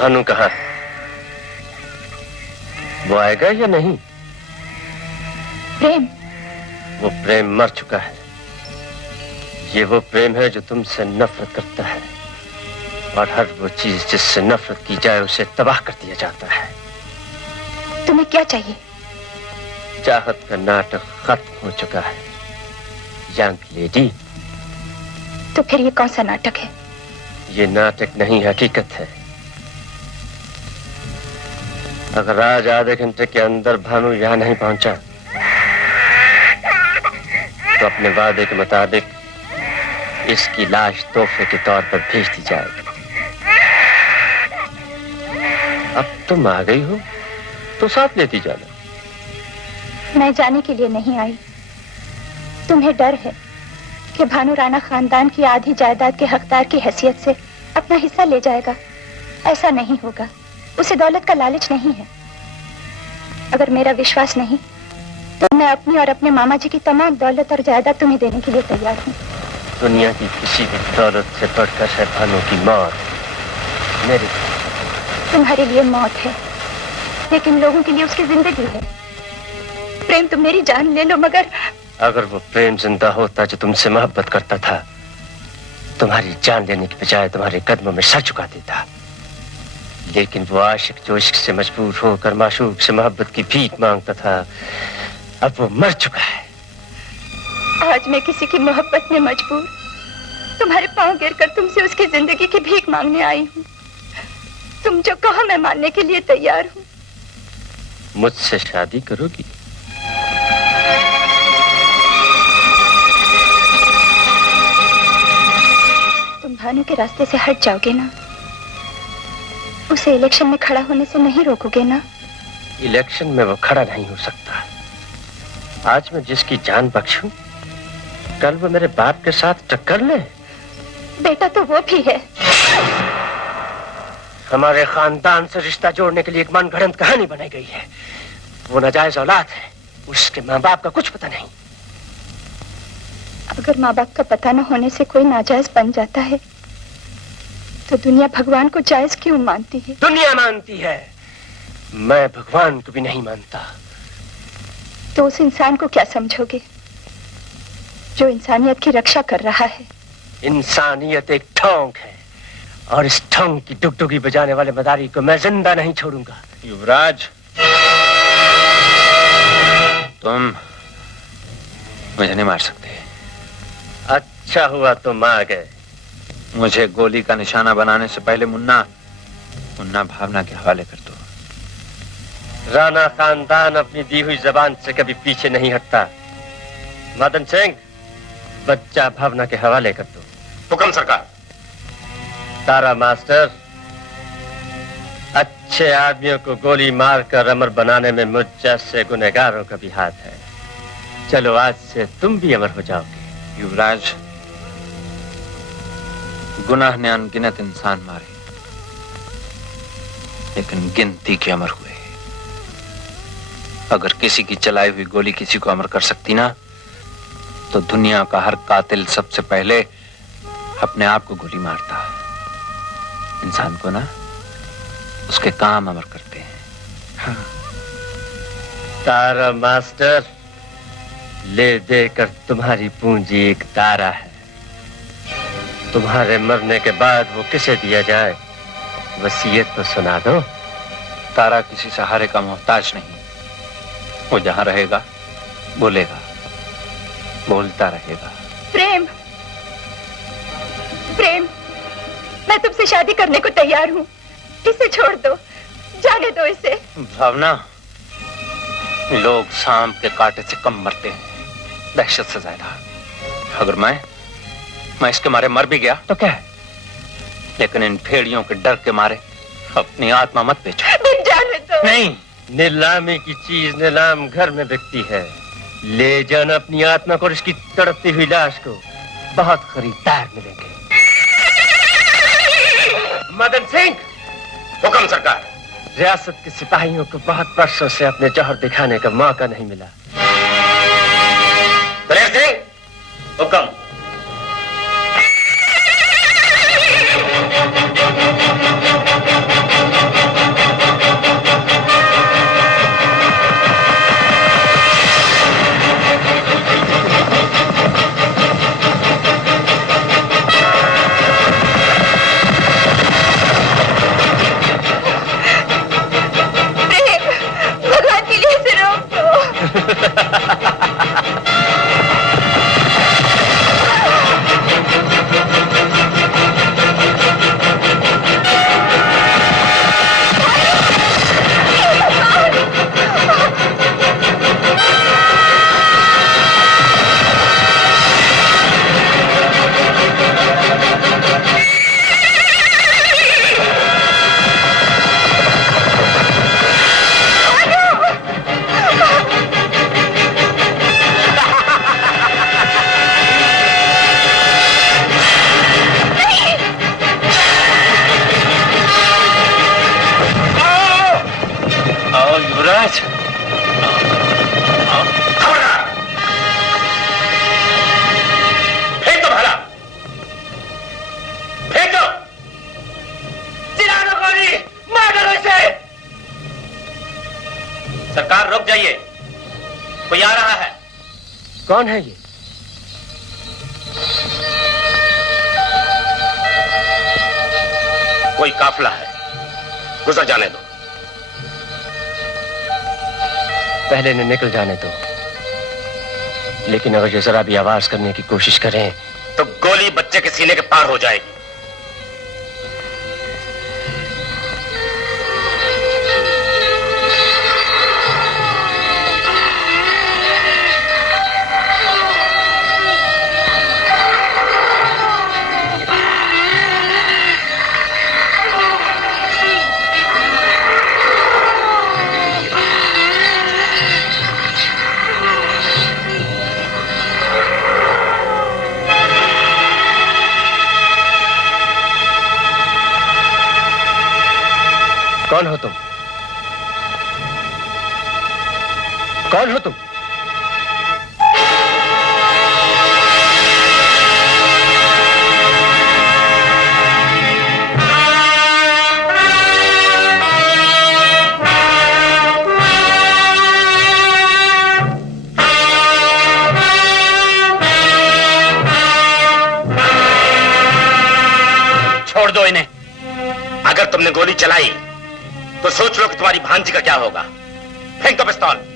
भानु कहाँ है? वो आएगा या नहीं? प्रेम? वो प्रेम मर चुका है। ये वो प्रेम है जो तुमसे नफरत करता है, और हर वो चीज जिससे नफरत की जाए उसे तबाह कर दिया जाता है। तुम्हें क्या चाहिए? चाहत का नाटक खत्म हो चुका है यंग लेडी। तो फिर ये कौन सा नाटक है? ये नाटक नहीं, हकीकत है। अगर आज आधे घंटे के अंदर भानु यहाँ नहीं पहुंचा तो अपने वादे के मुताबिक इसकी लाश तोहफे के तौर पर भेज दी जाएगी। अब तुम आ गई हो तो साथ लेती जाना। मैं जाने के लिए नहीं आई। तुम्हें डर है कि भानु राणा खानदान की आधी जायदाद के हकदार की हैसियत से अपना हिस्सा ले जाएगा। ऐसा नहीं होगा। उसे दौलत का लालच नहीं है। अगर मेरा विश्वास नहीं तो मैं अपनी और अपने मामा जी की तमाम दौलत और जायदाद तुम्हें देने के लिए तैयार हूँ। दुनिया की किसी भी दौलत से बढ़कर है भानु की मौत। मेरी तुम्हारे लिए मौत है, लेकिन लोगों के लिए उसकी जिंदगी है। प्रेम, तुम मेरी जान ले लो, मगर अगर वो प्रेम जिंदा होता जो तुमसे मोहब्बत करता था, तुम्हारी जान लेने की बजाय तुम्हारे कदमों में सर झुका देता। लेकिन वो आशिक जो इश्क से मजबूर होकर माशूक से मोहब्बत की भीख मांगता था, अब वो मर चुका है। आज मैं किसी की मोहब्बत में मजबूर तुम्हारे पांव गिरकर तुमसे उसकी जिंदगी की भीख मांगने आई हूँ। तुम जो कहो मैं मानने के लिए तैयार हूँ। मुझसे शादी करोगी? तुम भानु के रास्ते से हट जाओगे ना? उसे इलेक्शन में खड़ा होने से नहीं रोकोगे ना? इलेक्शन में वो खड़ा नहीं हो सकता। आज मैं जिसकी जान बख्शूं, कल वो मेरे बाप के साथ टक्कर ले। बेटा तो वो भी है। हमारे खानदान से रिश्ता जोड़ने के लिए एक मनगढ़ंत कहानी बनाई गई है। वो नाजायज औलाद है, उसके माँ बाप का कुछ पता नहीं। अगर माँ बाप का पता न होने से कोई नाजायज बन जाता है तो दुनिया भगवान को जायज क्यों मानती है? दुनिया मानती है, मैं भगवान को भी नहीं मानता। तो उस इंसान को क्या समझोगे जो इंसानियत की रक्षा कर रहा है? इंसानियत एक ठोंक है, और इस ठोंक की डुगडुगी बजाने वाले मदारी को मैं जिंदा नहीं छोड़ूंगा। युवराज, तुम मुझे नहीं मार सकते। अच्छा हुआ तुम आ गए। मुझे गोली का निशाना बनाने से पहले मुन्ना भावना के हवाले कर दो। राणा खानदान अपनी दी हुई जबान से कभी पीछे नहीं हटता। मदन सिंह, बच्चा भावना के हवाले कर दो। हुक्म सरकार। तारा मास्टर, अच्छे आदमियों को गोली मारकर अमर बनाने में मुझ जैसे गुनहगारों का भी हाथ है। चलो, आज से तुम भी अमर हो जाओगे। युवराज, गुनाह ने अनगिनत इंसान मारे, लेकिन गिनती के अमर हुए। अगर किसी की चलाई हुई गोली किसी को अमर कर सकती ना, तो दुनिया का हर कातिल सबसे पहले अपने आप को गोली मारता। इंसान को ना उसके काम अमर करते हैं। हाँ। तारा मास्टर, ले देकर तुम्हारी पूंजी एक तारा है। तुम्हारे मरने के बाद वो किसे दिया जाए, वसीयत तो सुना दो। तारा किसी सहारे का मोहताज नहीं। वो जहां रहेगा बोलेगा, बोलता रहेगा। प्रेम, प्रेम, मैं तुमसे शादी करने को तैयार हूँ। इसे छोड़ दो, जाने दो इसे। भावना, लोग सांप के कांटे से कम मरते हैं, दहशत से ज्यादा। अगर मैं इसके मारे मर भी गया तो क्या है, लेकिन इन भेड़ियों के डर के मारे अपनी आत्मा मत बेचो। जाने दो। नहीं, नीलामी की चीज नीलाम घर में बिकती है। ले जाना अपनी आत्मा को और इसकी तड़पती हुई लाश को, बहुत खरीदार मिलेंगे। मदन सिंह। हुक्म सरकार। रियासत के सिपाहियों को बहुत वर्षों से अपने जौहर दिखाने का मौका नहीं मिला। दलेर सिंह। हुक्म। भगवान के लिए इसे रोक दो। युवराज, फेंक दो भाला, फेंक दो। चिल्ला दो गोली, मार दो इसे। सरकार रुक जाइए, कोई आ रहा है। कौन है ये? कोई काफिला है, गुजर जाने दो। पहले ने निकल जाने दो, लेकिन अगर ये जरा भी आवाज करने की कोशिश करें तो गोली बच्चे के सीने के पार हो जाएगी। कौन हो तुम? कौन हो तुम? छोड़ दो इन्हें। अगर तुमने गोली चलाई तो सोच लो कि तुम्हारी भांजी का क्या होगा। फेंक दो पिस्तौल।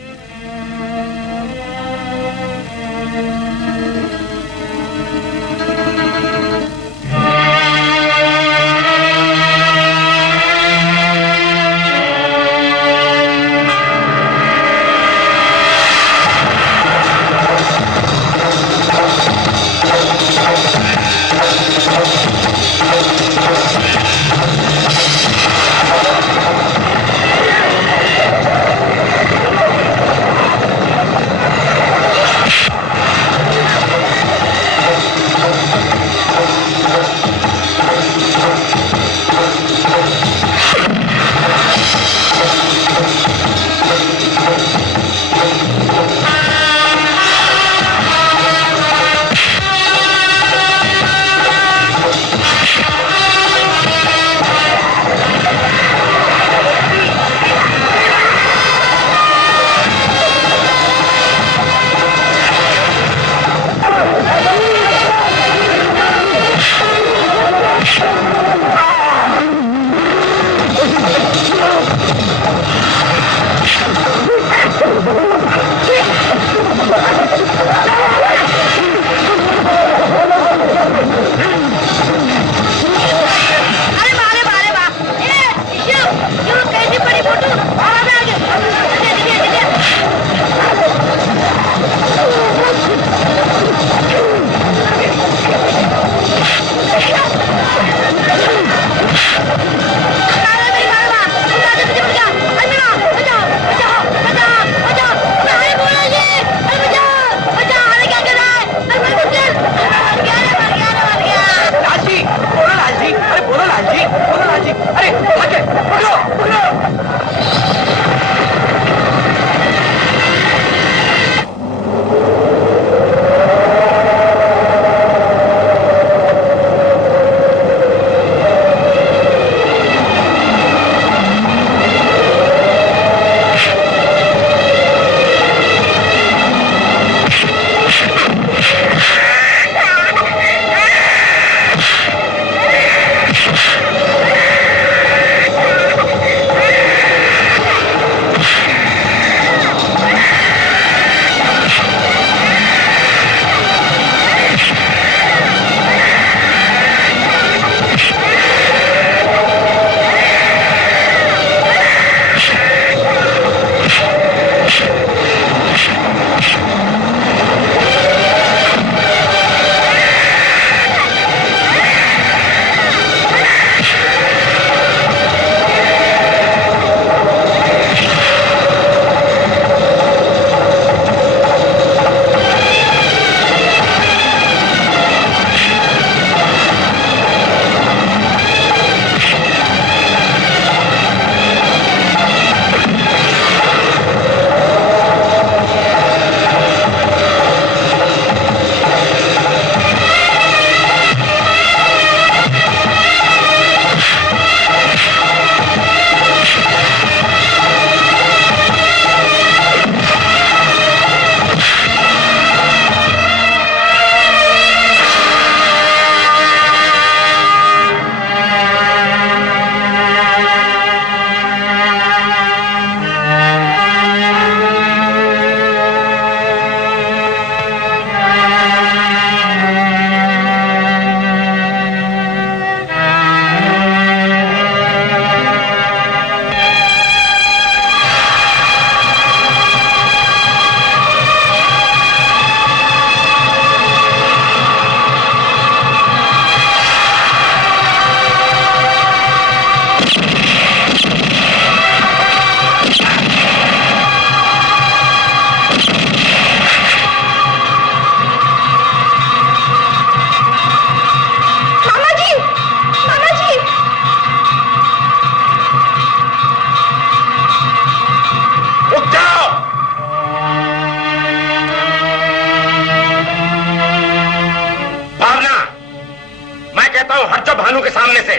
कहता हूं हट जाओ भानु के सामने से,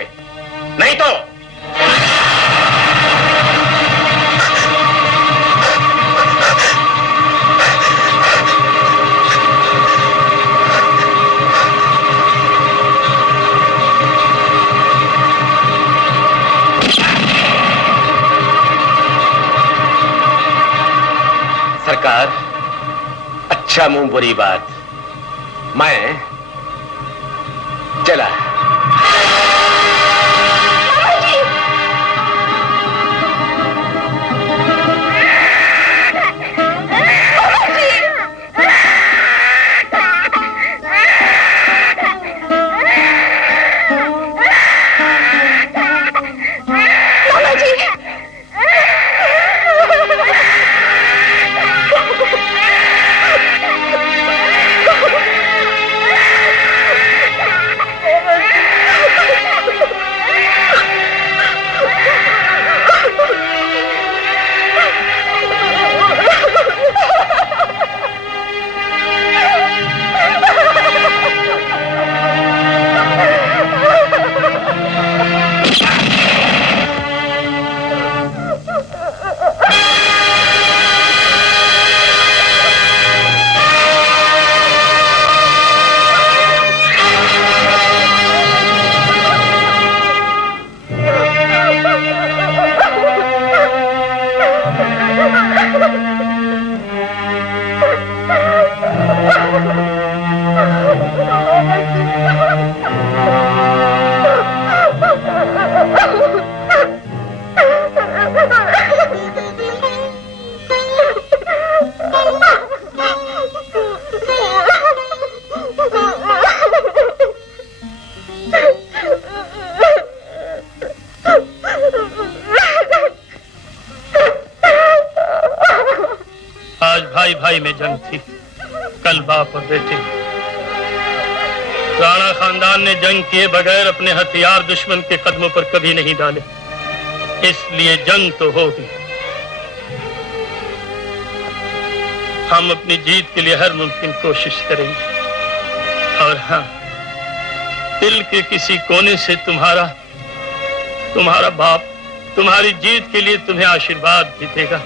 नहीं तो सरकार, अच्छा मुंह बुरी बात, मैं चला। भाई में जंग थी, कल बाप और बेटे। राणा खानदान ने जंग किए बगैर अपने हथियार दुश्मन के कदमों पर कभी नहीं डाले, इसलिए जंग तो होगी। हम अपनी जीत के लिए हर मुमकिन कोशिश करेंगे। और हाँ, दिल के किसी कोने से तुम्हारा बाप तुम्हारी जीत के लिए तुम्हें आशीर्वाद भी देगा।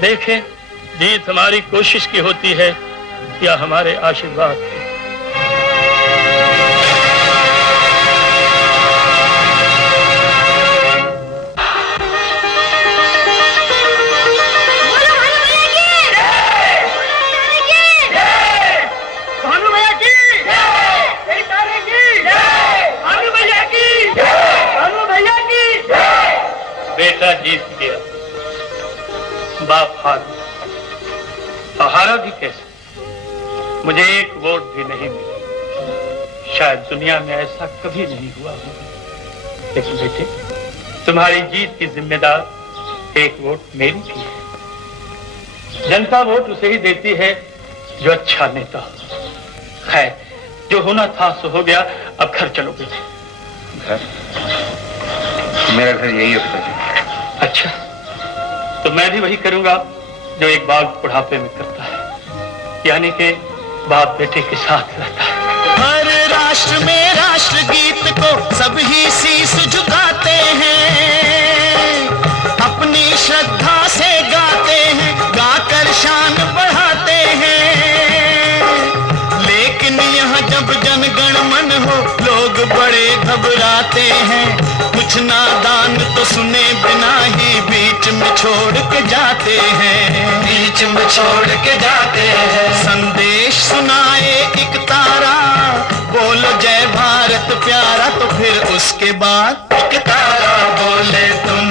देखें, जीत हमारी कोशिश की होती है या हमारे आशीर्वाद की। बेटा जीत गया, बाप हार गया। हारा भी कैसे? मुझे एक वोट भी नहीं मिला। शायद दुनिया में ऐसा कभी नहीं हुआ होगा। लेकिन बेटे, तुम्हारी जीत की जिम्मेदार एक वोट मेरी भी है। जनता वोट उसे ही देती है जो अच्छा नेता हो। खैर, जो होना था सो हो गया। अब घर चलो बेटे। घर? मेरा घर यही है पिताजी। अच्छा, तो मैं भी वही करूंगा जो एक बाप बुढ़ापे में करता है, यानी कि बाप बेटे के साथ रहता है। हर राष्ट्र में राष्ट्रगीत को सब ही शीश झुकाते हैं, अपनी श्रद्धा से गाते हैं, गाकर शान बढ़ाते हैं। लेकिन यहाँ जब जनगण मन हो, लोग बड़े घबराते हैं। कुछ नादान तो सुने बिना ही बीच में छोड़ के जाते हैं, बीच में छोड़ के जाते हैं। संदेश सुनाए एक तारा, बोलो जय भारत प्यारा, तो फिर उसके बाद एक तारा बोले तुम